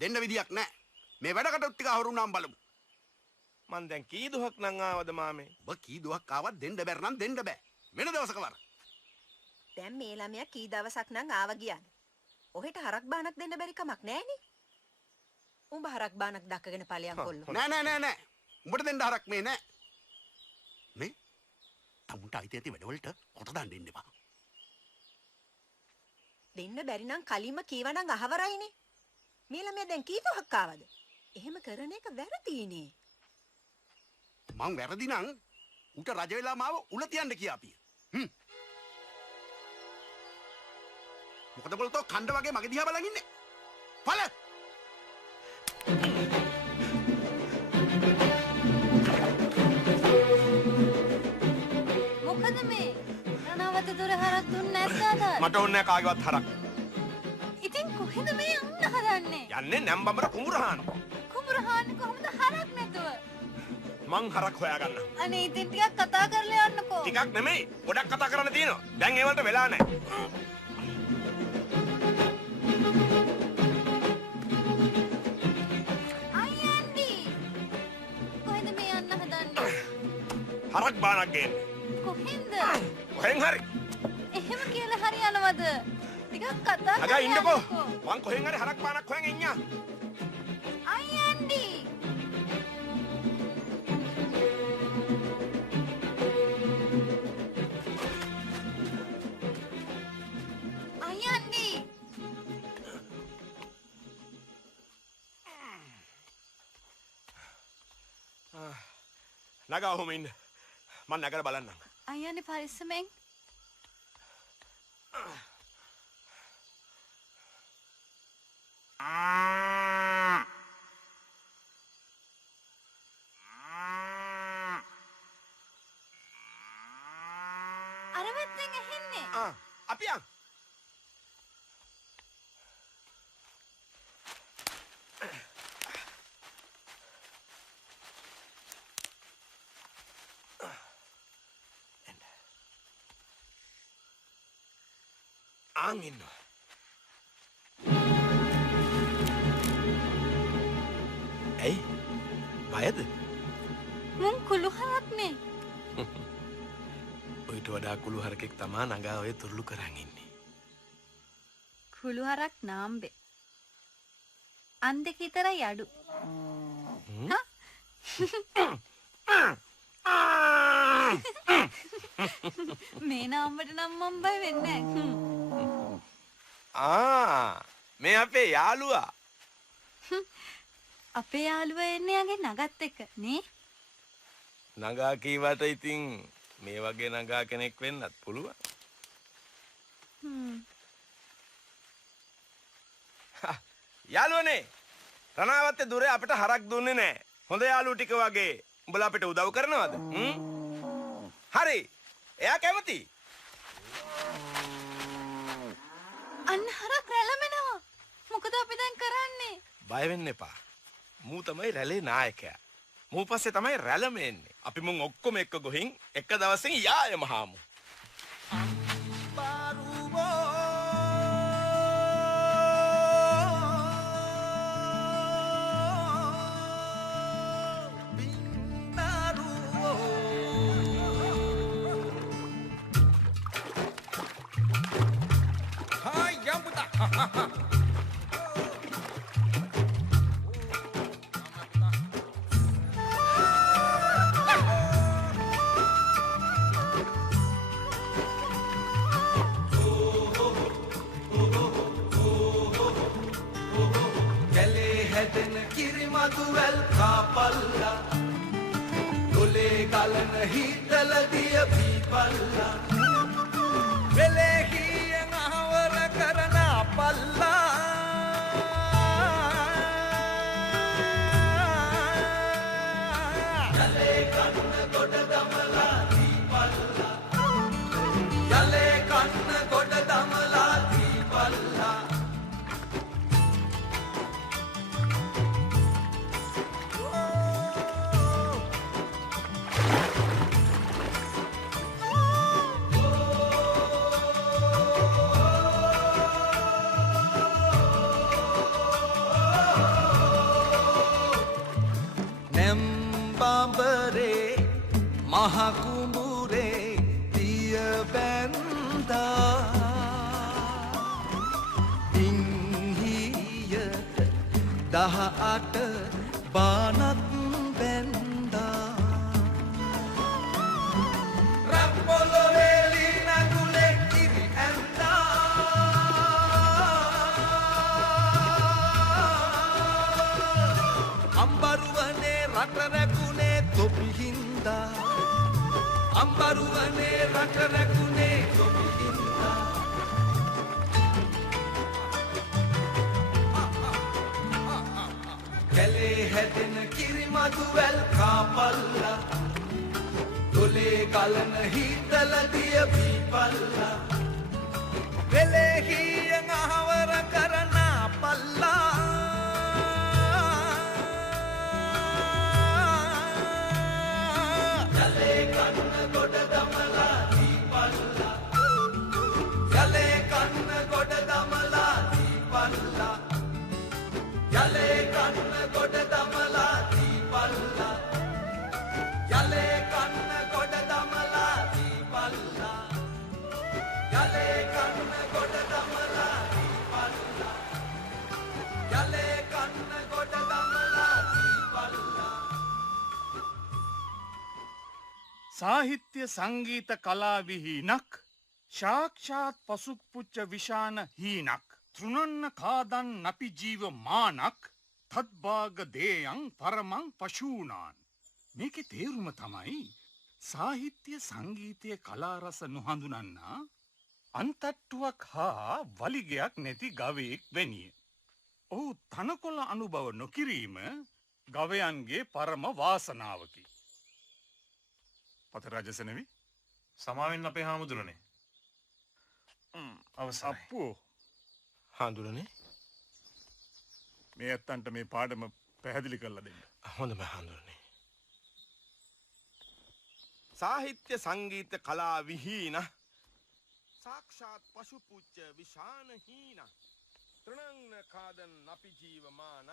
දෙන්න විදියක් නෑ. මේ වැඩ කටයුතු ටික හවුරුනම් බලමු. මං දැන් කී දුහක් නම් ආවද මාමේ? ඔබ කී දුහක් ආවත් දෙන්න බැර නම් දෙන්න බෑ. වෙන දවසක වර. දැන් මේ ළමයා කී දවසක් නම් ආව ගියාද? ඔහෙට හරක් බානක් දෙන්න බැරි කමක් නෑනේ. උඹ හරක් බානක් දක්කගෙන ඵලයන් කොල්ලෝ. නෑ. උඹට දෙන්න හරක් මේ නෑ. මේ තමුන්ට අයිති ඇති වැඩවලට කොට දාන්න දෙන්න එපා. දෙන්න බැරි නම් කලින්ම කීවනම් අහවරයිනේ. මේ ළමයා දැන් කී දුහක් ආවද? එහෙම කරන එක වැරදීනේ. මං වැරදි නම් උට රජ වෙලා මාව උල තියන්න කියාපිය. මොකද බලතෝ කණ්ඩ වගේ මගේ දිහා බලන් ඉන්නේ. පල! මොකද මේ? රණවත දොර හරක් දුන්නේ නැද්ද? මට ඕනේ නැහැ කාගේවත් හරක්. ඉතින් කොහෙද මේ යන්න හදන්නේ? යන්නේ නැම්බඹර කුඹුරහාන. කුඹුරහාන කොහොමද හරක් නැතුව? මං හරක් හොයාගන්න. අනේ ඉතින් ටිකක් කතා කරලා යන්නකෝ. ටිකක් නෙමෙයි ගොඩක් කතා කරන්න තියෙනවා. දැන් ඒ වලට වෙලා නැහැ. අයියන්ඩි කොහෙද මේ යන්න හදන්නේ? හරක් බානක් ගේන්න. කොහෙන්ද? කොහෙන් හරි. එහෙම කියලා හරි යනවද? ටිකක් කතා කරලා අගා ඉන්නකෝ. මං කොහෙන් හරි හරක් බානක් හොයන් ඉන්නවා. අයියන්ඩි නගා ඔහොම ඉන්න. මං නැගලා බලන්නම්. අයියන්ඩි පරිස්සමෙන්. අර වැත්තෙන් ඇහෙන්නේ. අපි යන්. ආන් ඉන්නවා. ඇයි? බයද? මුන් කුළුහරක්නේ. ඔයිට වඩා කුළුහරකෙක් තමා නගා ඔය තුරුළු කරන් ඉන්නේ. කුළුහරක් නාම්බේ. අන්දෙක විතරයි අඩු. මේ නාම්බට නම් මම බය වෙන්නේ නැහැ. මේ අපේ යාළුවා. අපේ යාළුවා එන්නේ යගේ නගත් එක නේ. නගා කීවට ඉතින් මේ වගේ නගා කෙනෙක් වෙන්නත් පුළුවන්. යාළුවනේ රණාවත්තේ දුරේ අපිට හරක් දුන්නේ නැහැ. හොඳ යාළුවෝ ටික වගේ උඹලා අපිට උදව් කරනවද? හරි. එයා කැමති. අන්න හරක් රැළමෙනවා. මොකද අපි දැන් කරන්නේ? බය වෙන්න එපා. මූ තමයි රැළේ නායකයා. මූ පස්සේ තමයි රැළම එන්නේ. අපි මුන් ඔක්කොම එක්ක ගොහින් එක දවසින් යායම හාමු. සාහිත්‍ය සංගීත කලා විහීනක් ශාක්ෂාත් පසුක්පුච්ච විශාන හීනක් තෘණන්න කාදන් නපි ජීව මානක් තත්භාග දේයන් පරමං පශූනාන්. මේකෙ තේරුම තමයි සාහිත්‍ය සංගීතය කලාරස නොහඳුනන්නා අන්තට්ටුවක් හා වලිගයක් නැති ගවයෙක් වැනිය. ඔහු තනකොළ අනුභව නොකිරීම ගවයන්ගේ පරම වාසනාවකි. පතරාජසනවි සමාවෙන් අපේ හාමුදුරනේ. අප්පෝ හාමුදුරනේ මේ ඇත්තන්ට මේ පාඩම පැහැදිලි කරලා දෙන්න. හොඳම හාමුදුරනේ. සාහිත්‍ය සංගීත කලා විහීන साक्षात् पशुपुच्च विशानहीन तृणं खादन् अपि जीवमान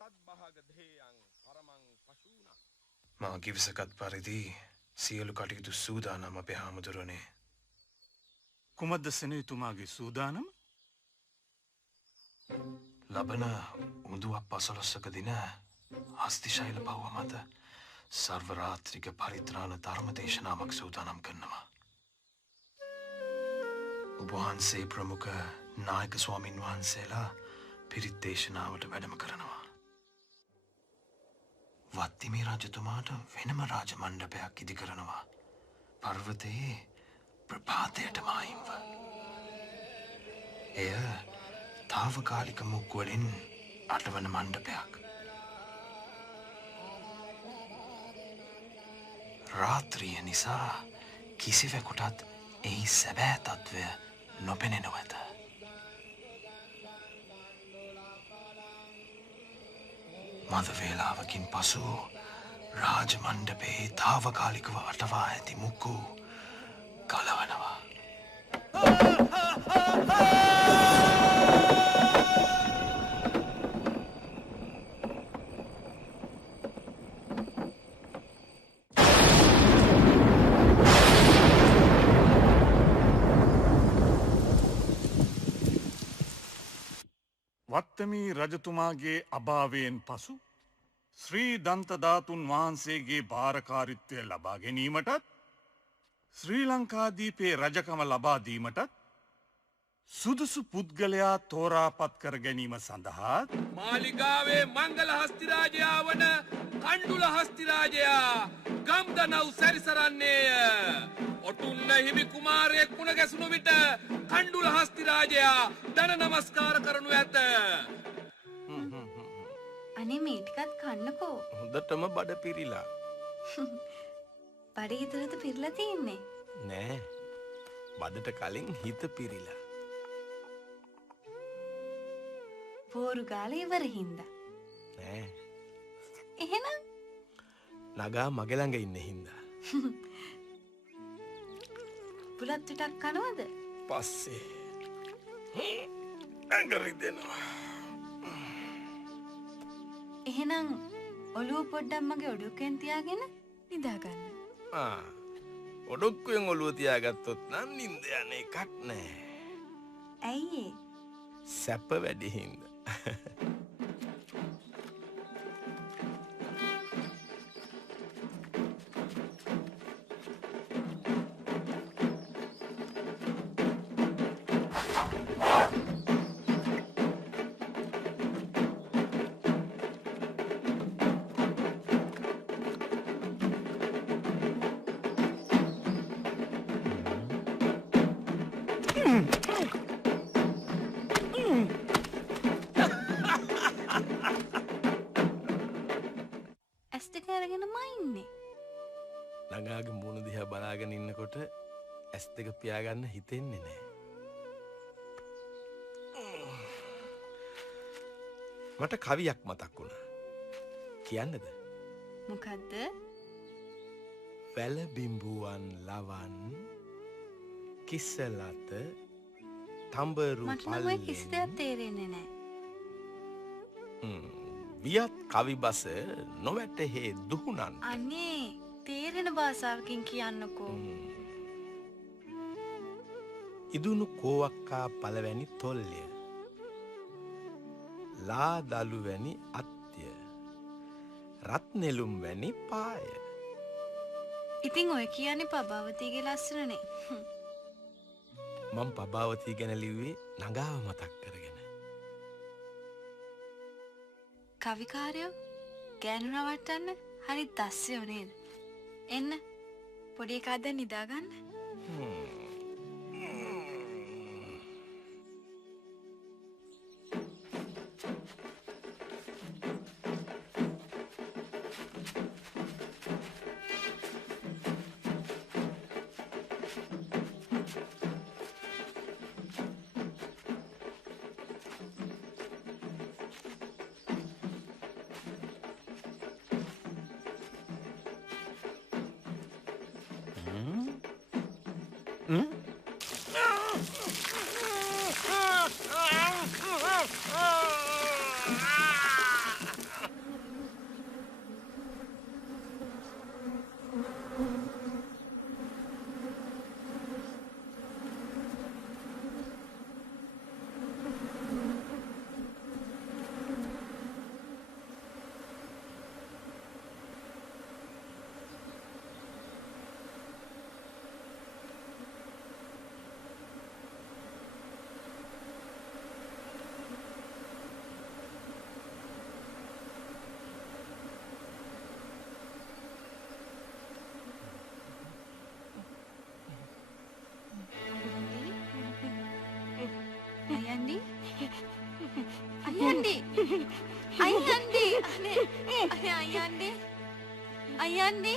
तद्भाग धेयं परमं पशूना මා කිවිසකත් පරිදි සියලු කටයුතු සූදානම් අපේ හාමුදුරනේ. කුමද්ද සෙනෙවිතුමාගේ සූදානම? ලබන උඳුවක් 15ක දින හස්තිශෛල පවුව මත සර්වරාත්‍රික පරිත්‍රාණ ධර්ම දේශනාවක් සූදානම් කරනවා. ඔබ වහන්සේ ප්‍රමුඛ නායක ස්වාමින් වහන්සේලා පිරිත් දේශනාවට වැඩම කරනවා. වත්තිමේ රජතුමාට වෙනම රාජ මණ්ඩපයක් ඉදි කරනවා. පර්වතයේ ප්‍රභාතයට මායිම්ව. එය තාවකාලික මුක් වලින් අටවන මණ්ඩපයක්. රාත්‍රිය නිසා කිසිවෙකුටත් එහි සැබෑ තත්ත්වය නොපෙනෙනව ඇත. මද වේලාවකින් පසු රාජ මණ්ඩපයේ තාවකාලිකව අටවා ඇති මුක්කු ගලවනවා. වත්තමී රජතුමාගේ අභාවයෙන් පසු ශ්‍රී දන්තධාතුන් වහන්සේගේ භාරකාරිත්වය ලබා ගැනීමටත් ශ්‍රී ලංකාදීපේ රජකම ලබා දීමටත් සුදුසු පුද්ගලයා තෝරාපත් කර ගැනීම සඳහා මාලිගාවේ මංගල හස්තිරාජයා වන කණ්ඩුල හස්තිරාජයා ගම්දනව් සැරිසරන්නේය. ඔටුන්න හිමි කුමාරයෙක් මුණ ගැසුණු විට කණ්ඩුල හස්තිරාජයා දන නමස්කාර කරනු ඇත. අනේ මේ ටිකත් කන්නකෝ. හොඳටම බඩ පිරිලා. බඩ හිතලද පිරලා තියන්නේ? නෑ. බඩට කලින් හිත පිරිලා. පෝරු ගාලේ ඉවර හින්දා. නෑ. එහෙනම් නගා මගේ ළඟ ඉන්න හින්දා. බුලත් පිටක් කනවද? පස්සේ. ඇඟරි දෙනවා. එහෙනම් ඔළුව පොඩ්ඩක් මගේ ඔඩුක්කෙන් තියාගෙන නිදා ගන්න. ඔඩොක්කුවෙන් ඔළුව තියාගත්තොත් නම් නිින්ද යන එකක් නෑ. ඇයි ඒ? සැප වැඩි හින්දා. ඇස් දෙක අරගෙනම ඉන්නේ. ළඟාගේ මූණ දිහා බලාගෙන ඉන්නකොට ඇස් දෙක පියාගන්න හිතෙන්නේ නෑ. මට කවියක් මතක් වුණා. කියන්නද? මොකද්ද? වැල බිම්බුවන් ලවන් කිස්සලත තඹරු මට නම් ඔය කිසි දෙයක් තේරෙන්නේ නෑ. වියත් කවි බස නොවැටහේ දුහුණන්. අනේ තේරෙන භාෂාවකින් කියන්නකෝ. ඉදුණු කෝවක්කා පළවැනි තොල්ය. ලා දලු වැනි අත්ය. රත් නෙළුම් වැනි පාය. ඉතින් ඔය කියන්නේ පබාවතීගේ ලස්සනනේ. මම පබාවතී ගැන ලිව්වේ නගාව මතක් කරගෙන. කවිකාරයෝ ගෑනු රවට්ටන්න හරි දස්සයෝ නේද? එන්න පොඩි එකා දැන් නිදා ගන්න. අයන්ඩි අයන්ඩි අයන්ඩි අනේ අයන්ඩි අයන්ඩි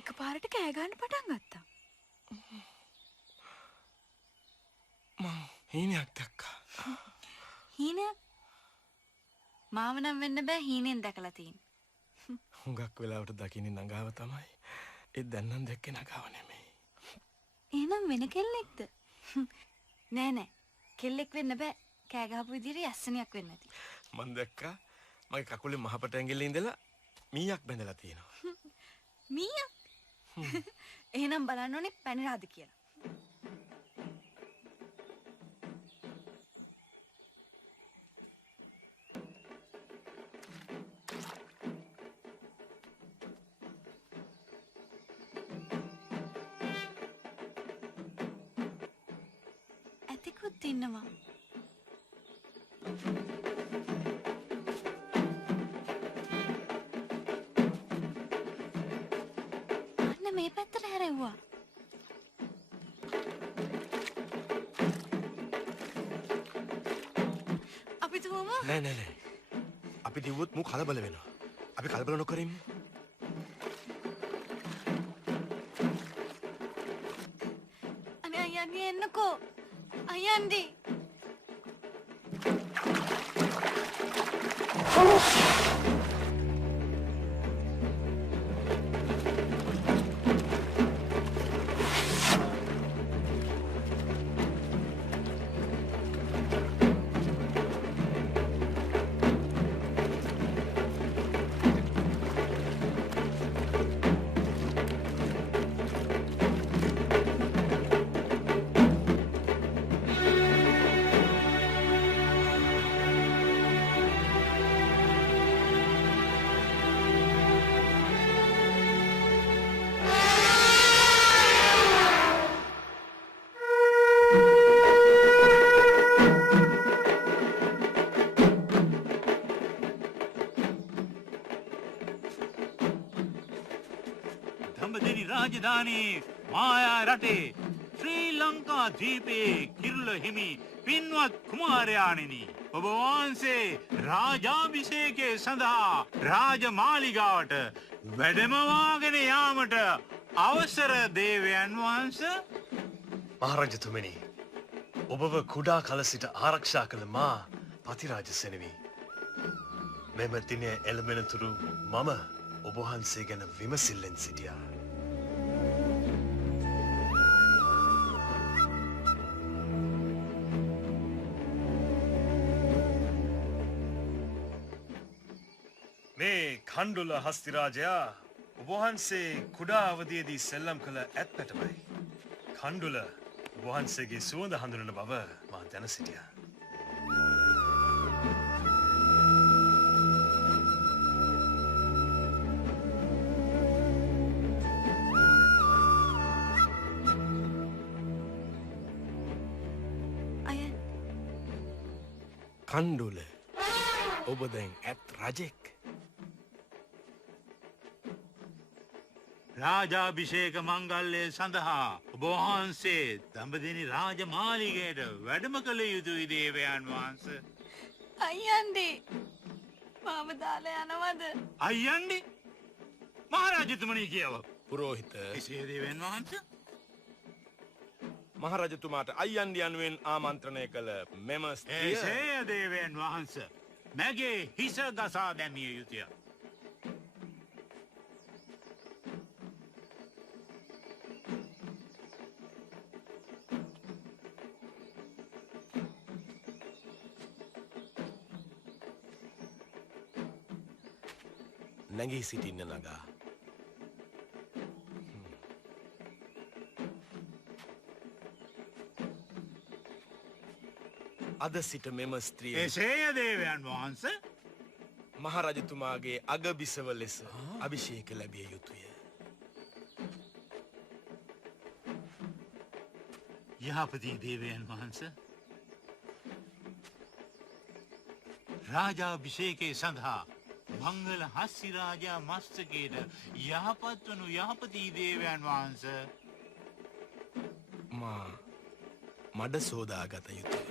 එකපාරට කෑ ගන්න පටන් ගත්තා. මං හීනයක් දැක්කා. හීනයක්? මාව නම් වෙන්න බෑ හීනෙන් දැකලා තියෙන්නේ. හුඟක් වෙලාවට දකින්නේ නගාව තමයි. ඒ දැන් නම් දැක්කේ නගාව නෙමෙයි. එහෙනම් වෙන කෙල්ලෙක්ද? නෑ නෑ. කෙල්ලෙක් වෙන්න බෑ. කෑ ගහපු විදිහට යස්සනියක් වෙන්න ඇති. මං දැක්කා මගේ කකුලේ මහපට ඇඟිල්ලේ ඉඳලා මීයක් බැඳලා තියෙනවා. මීයක්? එහෙනම් බලන්න ඕනේ පැනිරාද කියලා. ඇතිකුත් ඉන්නවා. අන්න මේ පැත්තට හැරෙව්වා. අපි තුමම නෑ නෑ නෑ. අපි දිව්වොත් මු කලබල වෙනවා. අපි කලබල නොකර ඉමු. අනේ අයන්ඩි එන්නකෝ. අයන්ඩි. දඹදෙනි රාජධානී මායා රටේ ශ්‍රී ලංකා ද්වීපයේ කිරුළ හිමි පින්වත් කුමාරයාණෙනි ඔබ වහන්සේ රාජාභිෂේකයේ සඳහා රාජමාලිගාවට වැඩමවාගෙන යාමට අවසර දේවයන් වහන්සේ. මහරජතුමනි, ඔබව කුඩා කල සිට ආරක්ෂා කළ මා පතිරාජ සෙනවි. මෙම දිනය එළඹෙන තුරු මම ඔබ වහන්සේ ගැන විමසිල්ලෙන් සිටියා. මේ කණ්ඩුල හස්තිරාජයා ඔබ වහන්සේ කුඩා අවදියේදී සෙල්ලම් කළ ඇත් පැටවයි. කණ්ඩුල ඔබ වහන්සේගේ සුවඳ හඳුනන බව මා දැන සිටියා. කණ්ඩුල ඔබ දැන් ඇත් රජෙක්. රාජාභිෂේක මංගල්‍යය සඳහා ඔබ වහන්සේ දඹදෙනි රාජමාලිගයට වැඩම කළ යුතුයි දේවයන් වහන්සේ. අයියන්ඩි මාව දාලා යනවද? අයියන්ඩි මහරජතුමනි කියව. පුරෝහිත එසේ දේවයන් වහන්සේ. මහරජතුමාට අයියන්ඩි යනුවෙන් ආමන්ත්‍රණය කළ මෙම ස්ත්‍රිය එසේ දේවයන් වහන්සේ මගේ හිස ගසා දැමිය යුතුය. නැගී සිටින්න නගා. අද සිට මෙම ස්ත්‍රිය එසේය දේවයන් වහන්සේ මහරජතුමාගේ අගබිසව ලෙස අභිෂේක ලැබිය යුතුය. යහපති දේවයන් වහන්සේ රාජාභිෂේකයේ සඳහා මංගල හස්සි රාජා මස්තකයට යහපත් වනු යහපති දේවයන් වහන්සේ මඩ සෝදාගත යුතුය.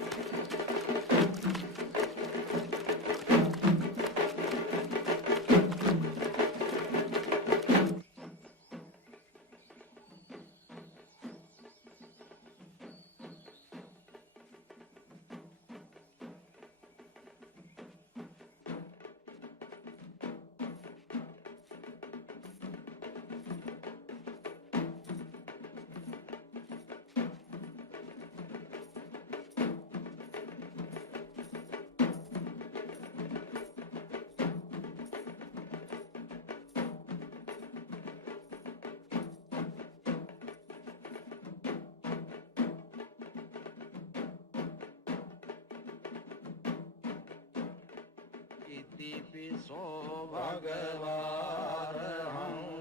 ඉතිපිසෝ භගවාරහං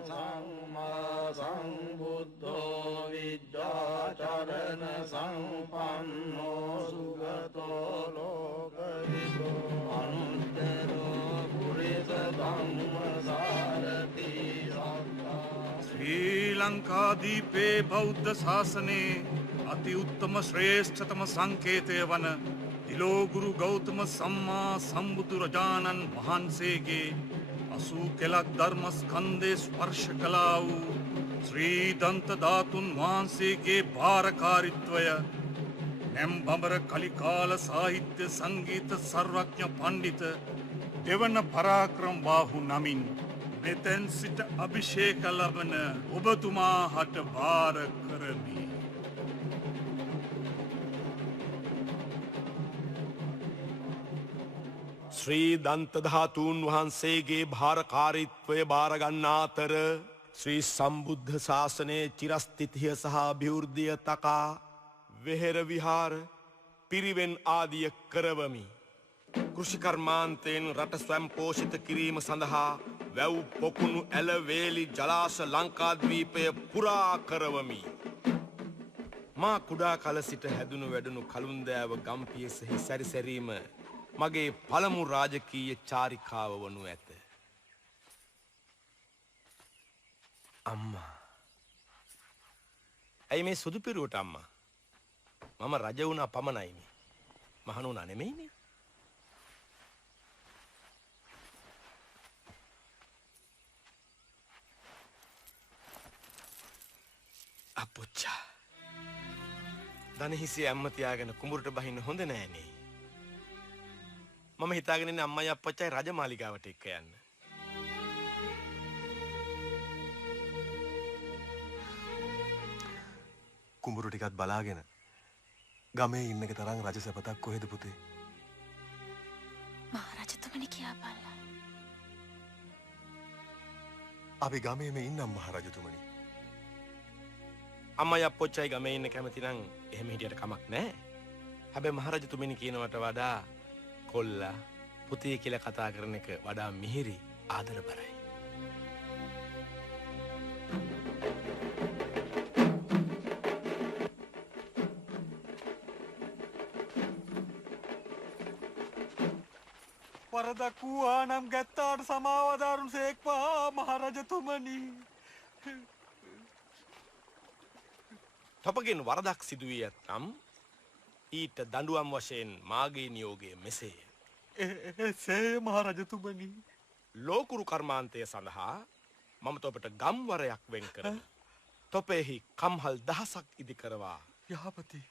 සම්මා සම්බුද්ධෝ විද්‍යාචරණ සම්පන්නෝ සුගතෝ ලෝකවිදෝ අනුත්තරෝ පුරිස ධම්මසාරති සත්තා ශ්‍රී ලංකාදීපේ බෞද්ධ ශාසනයේ අති උත්තම ශ්‍රේෂ්ඨතම සංකේතය වන තිලෝගුරු ගෞතම සම්මා සම්බුදුරජාණන් වහන්සේගේ 80 කෙලක් ධර්මස්කන්ධය ස්පර්ශ කළා වූ ශ්‍රී දන්ත ධාතුන් වහන්සේගේ භාරකාරීත්වය නැම්බඹර කලිකාල සාහිත්‍ය සංගීත සර්වඥ පණ්ඩිත දෙවන පරාක්‍රම බාහු නමින් මෙතෙන් සිට අභිෂේක ලබන ඔබතුමා හට භාර කරමි. ශ්‍රී දන්ත ධාතුන් වහන්සේගේ භාරකාරීත්වය බාරගන්නා අතර ශ්‍රී සම්බුද්ධ ශාසනයේ චිරස්ථිතිය සහ අභිවෘද්ධිය තකා වෙහෙර විහාර පිරිවෙන් ආදිය කරවමි. කෘෂි කර්මාන්තයෙන් රට ස්වයංපෝෂිත කිරීම සඳහා වැව් පොකුණු ඇල වේලි ජලාශ ලංකාද්වීපය පුරා කරවමි. මා කුඩා කල සිට හැදුණු වැඩුණු කළුන්දෑව ගම්පියසෙහි සැරිසැරීම මගේ පළමු රාජකීය චාරිකාව වනු ඇත. අම්මා. ඇයි මේ සුදු පිරුවට අම්මා? මම රජ වුණා පමණයිනේ. මහණු වුණා නෙමෙයිනේ. අපොච්චා. දනහිසිය අම්ම තියාගෙන කුඹුරට බහින්න හොඳ නෑනේ. මම හිතාගෙන ඉන්නේ අම්මයි අප්පච්චයි රජමාලිගාවට එක්ක යන්න. කුඹුරු ටිකත් බලාගෙන ගමේ ඉන්නක තරම් රජ සැපතක් කොහෙද පුතේ? මහරජතුමනි කියා බලලා. අපි ගමේම ඉන්නම් මහරජතුමනි. අම්මයි අප්පච්චයි ගමේ ඉන්න කැමති නම් එහෙම හිටියට කමක් නැහැ. හැබැයි මහරජතුමනි කියනවට වඩා කොල්ලා පුතේ කියලා කතා කරන එක වඩා මිහිරි ආදරබරයි. වරදක් වූවා නම් ගැත්තාට සමාවදාරුන් සේක්වා මහරජතුමනි. තොපගෙන් වරදක් සිදුවී ඇත්නම් ඊට දඬුවම් වශයෙන් මාගේ නියෝගය මෙසේය. එසේ මහරජතුමනි. ලෝකුරු කර්මාන්තය සඳහා මම තොපට ගම්වරයක් වෙන් කරමි. තොපෙහි කම්හල් 1000ක් ඉදි කරවා යහපති.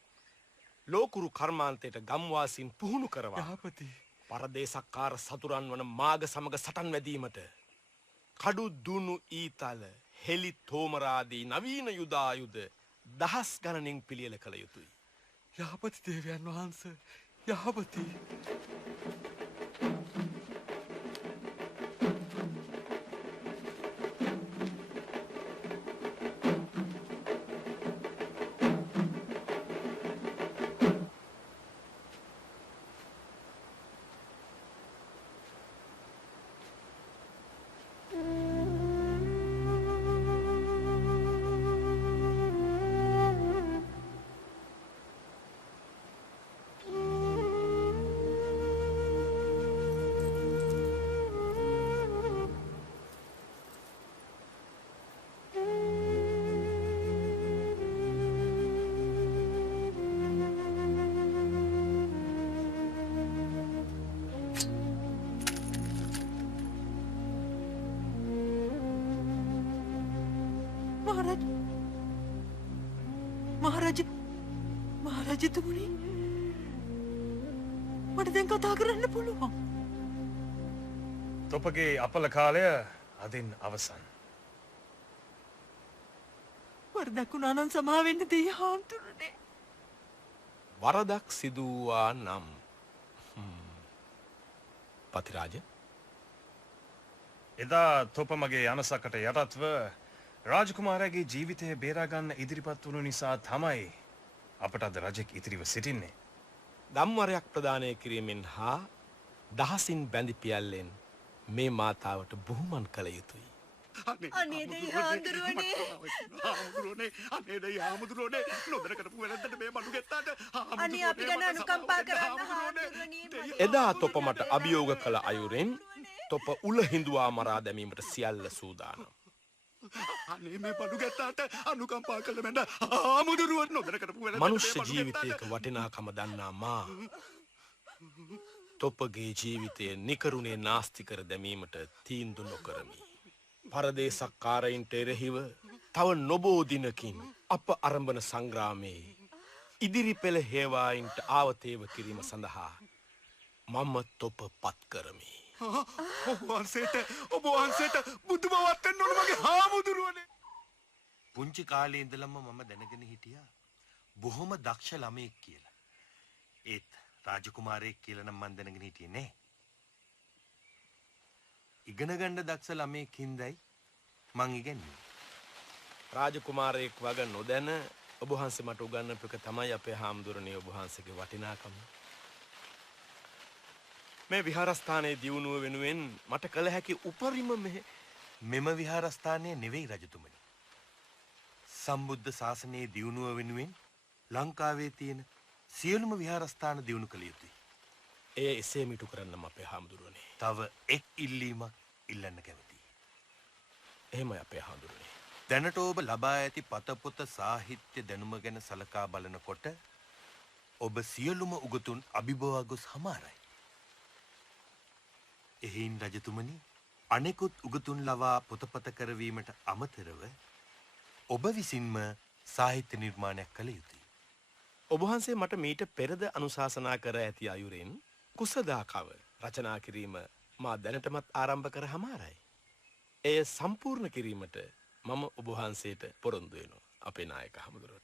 ලෝකුරු කර්මාන්තයට ගම්වාසීන් පුහුණු කරවා යහපති. පරදේශක්කාර සතුරන් වන මාග සමග සටන් වැදීමට කඩු දුනු ඊතල හෙලි තෝමරාදී නවීන යුදායුධ 10 ගණනින් පිළියෙල කළ යුතුයි. යහපති දේවයන් වහන්ස යහපති. මහරජතුමනි මට දැන් කතා කරන්න පුළුවන්. තොපගේ අපල කාලය අදින් අවසන්. වරදක් වුණා නම් සමා වෙන්න දෙයි හාමුදුරනේ. වරදක් සිදුවා නම් පතිරාජ එදා තොප මගේ අනසකට යටත්ව රාජකුමාරයාගේ ජීවිතය බේරාගන්න ඉදිරිපත් වුණු නිසා තමයි අපට අද රජෙක් ඉතිරිව සිටින්නේ. දම්වරයක් ප්‍රදානය කිරීමෙන් හා දහසින් බැඳි පියල්ලෙන් මේ මාතාවට බුහුමන් කළ යුතුයි. අනේ දෙයි හාමුදුරුවනේ. හාමුදුරුවනේ අනේ දෙයි හාමුදුරුවනේ නොදැන කරපු වැරද්දට මේ මඩු ගෙත්තාට අනේ අපි ගැන අනුකම්පා කරන්න හාමුදුරුවනේ. එදා තොප මට අභියෝග කළ අයුරෙන් තොප උල හිඳුවා මරා දැමීමට සියල්ල සූදානම්. අනේ මේ මඩු ගෙත්තාට අනුකම්පා කළ මැඩ හාමුදුරුවන් නොදැන කරපු වැරද්දට මනුෂ්‍ය ජීවිතයක වටිනාකම දන්නා මා තොපගේ ජීවිතය නිකරුණේ නාස්ති කර දැමීමට තීන්දු නොකරමි. පරදේශක්කාරයින්ට එරෙහිව තව නොබෝ දිනකින් අප අරඹන සංග්‍රාමයේ ඉදිරි පෙළ හේවායින්ට ආවතේව කිරීම සඳහා මම තොප පත් කරමි. ඔබ වහන්සේට බුදු බවත් වෙන්න ඕන මගේ හාමුදුරුවනේ. පුංචි කාලේ ඉඳලම මම දැනගෙන හිටියා බොහොම දක්ෂ ළමයෙක් කියලා. ඒත් රාජකුමාරයෙක් කියලා නම් මම දැනගෙන හිටියේ නෑ. ඉගෙන ගන්න දක්ෂ ළමයෙක් හින්දයි මං ඉගෙනුවේ. රාජකුමාරයෙක් වග නොදැන ඔබ වහන්සේ මට උගන්වපු එක තමයි අපේ හාමුදුරනේ ඔබ වහන්සේගේ වටිනාකම. මේ විහාරස්ථානයේ දියුණුව වෙනුවෙන් මට කළ හැකි උපරිම මෙම විහාරස්ථානයේ නෙවෙයි රජතුමනි. සම්බුද්ධ ශාසනයේ දියුණුව වෙනුවෙන් ලංකාවේ තියෙන සියලුම විහාරස්ථාන දියුණු කළ යුතුයි. එය එසේ මිටු කරන්නම අපේ හාමුදුරනේ. තව එක් ඉල්ලීමක් ඉල්ලන්න කැමතියි. එහෙමයි අපේ හාමුදුරනේ. දැනට ඔබ ලබා ඇති පතපොත සාහිත්‍ය දැනුම ගැන සලකා බලනකොට ඔබ සියලුම උගතුන් අභිබවා ගොස් හමාරයි. එහින් රජතුමනි අනෙකුත් උගතුන් ලවා පොතපත කරවීමට අමතරව ඔබ විසින්ම සාහිත්‍ය නිර්මාණයක් කළ යුතුයි. ඔබ වහන්සේ මට මීට පෙරද අනුශාසනා කර ඇති අයුරෙන් කුසදාකව රචනා කිරීම මා දැනටමත් ආරම්භ කර හමාරයි. එය සම්පූර්ණ කිරීමට මම ඔබ වහන්සේට පොරොන්දු වෙනවා අපේ නායක හමුදුරුවෝ.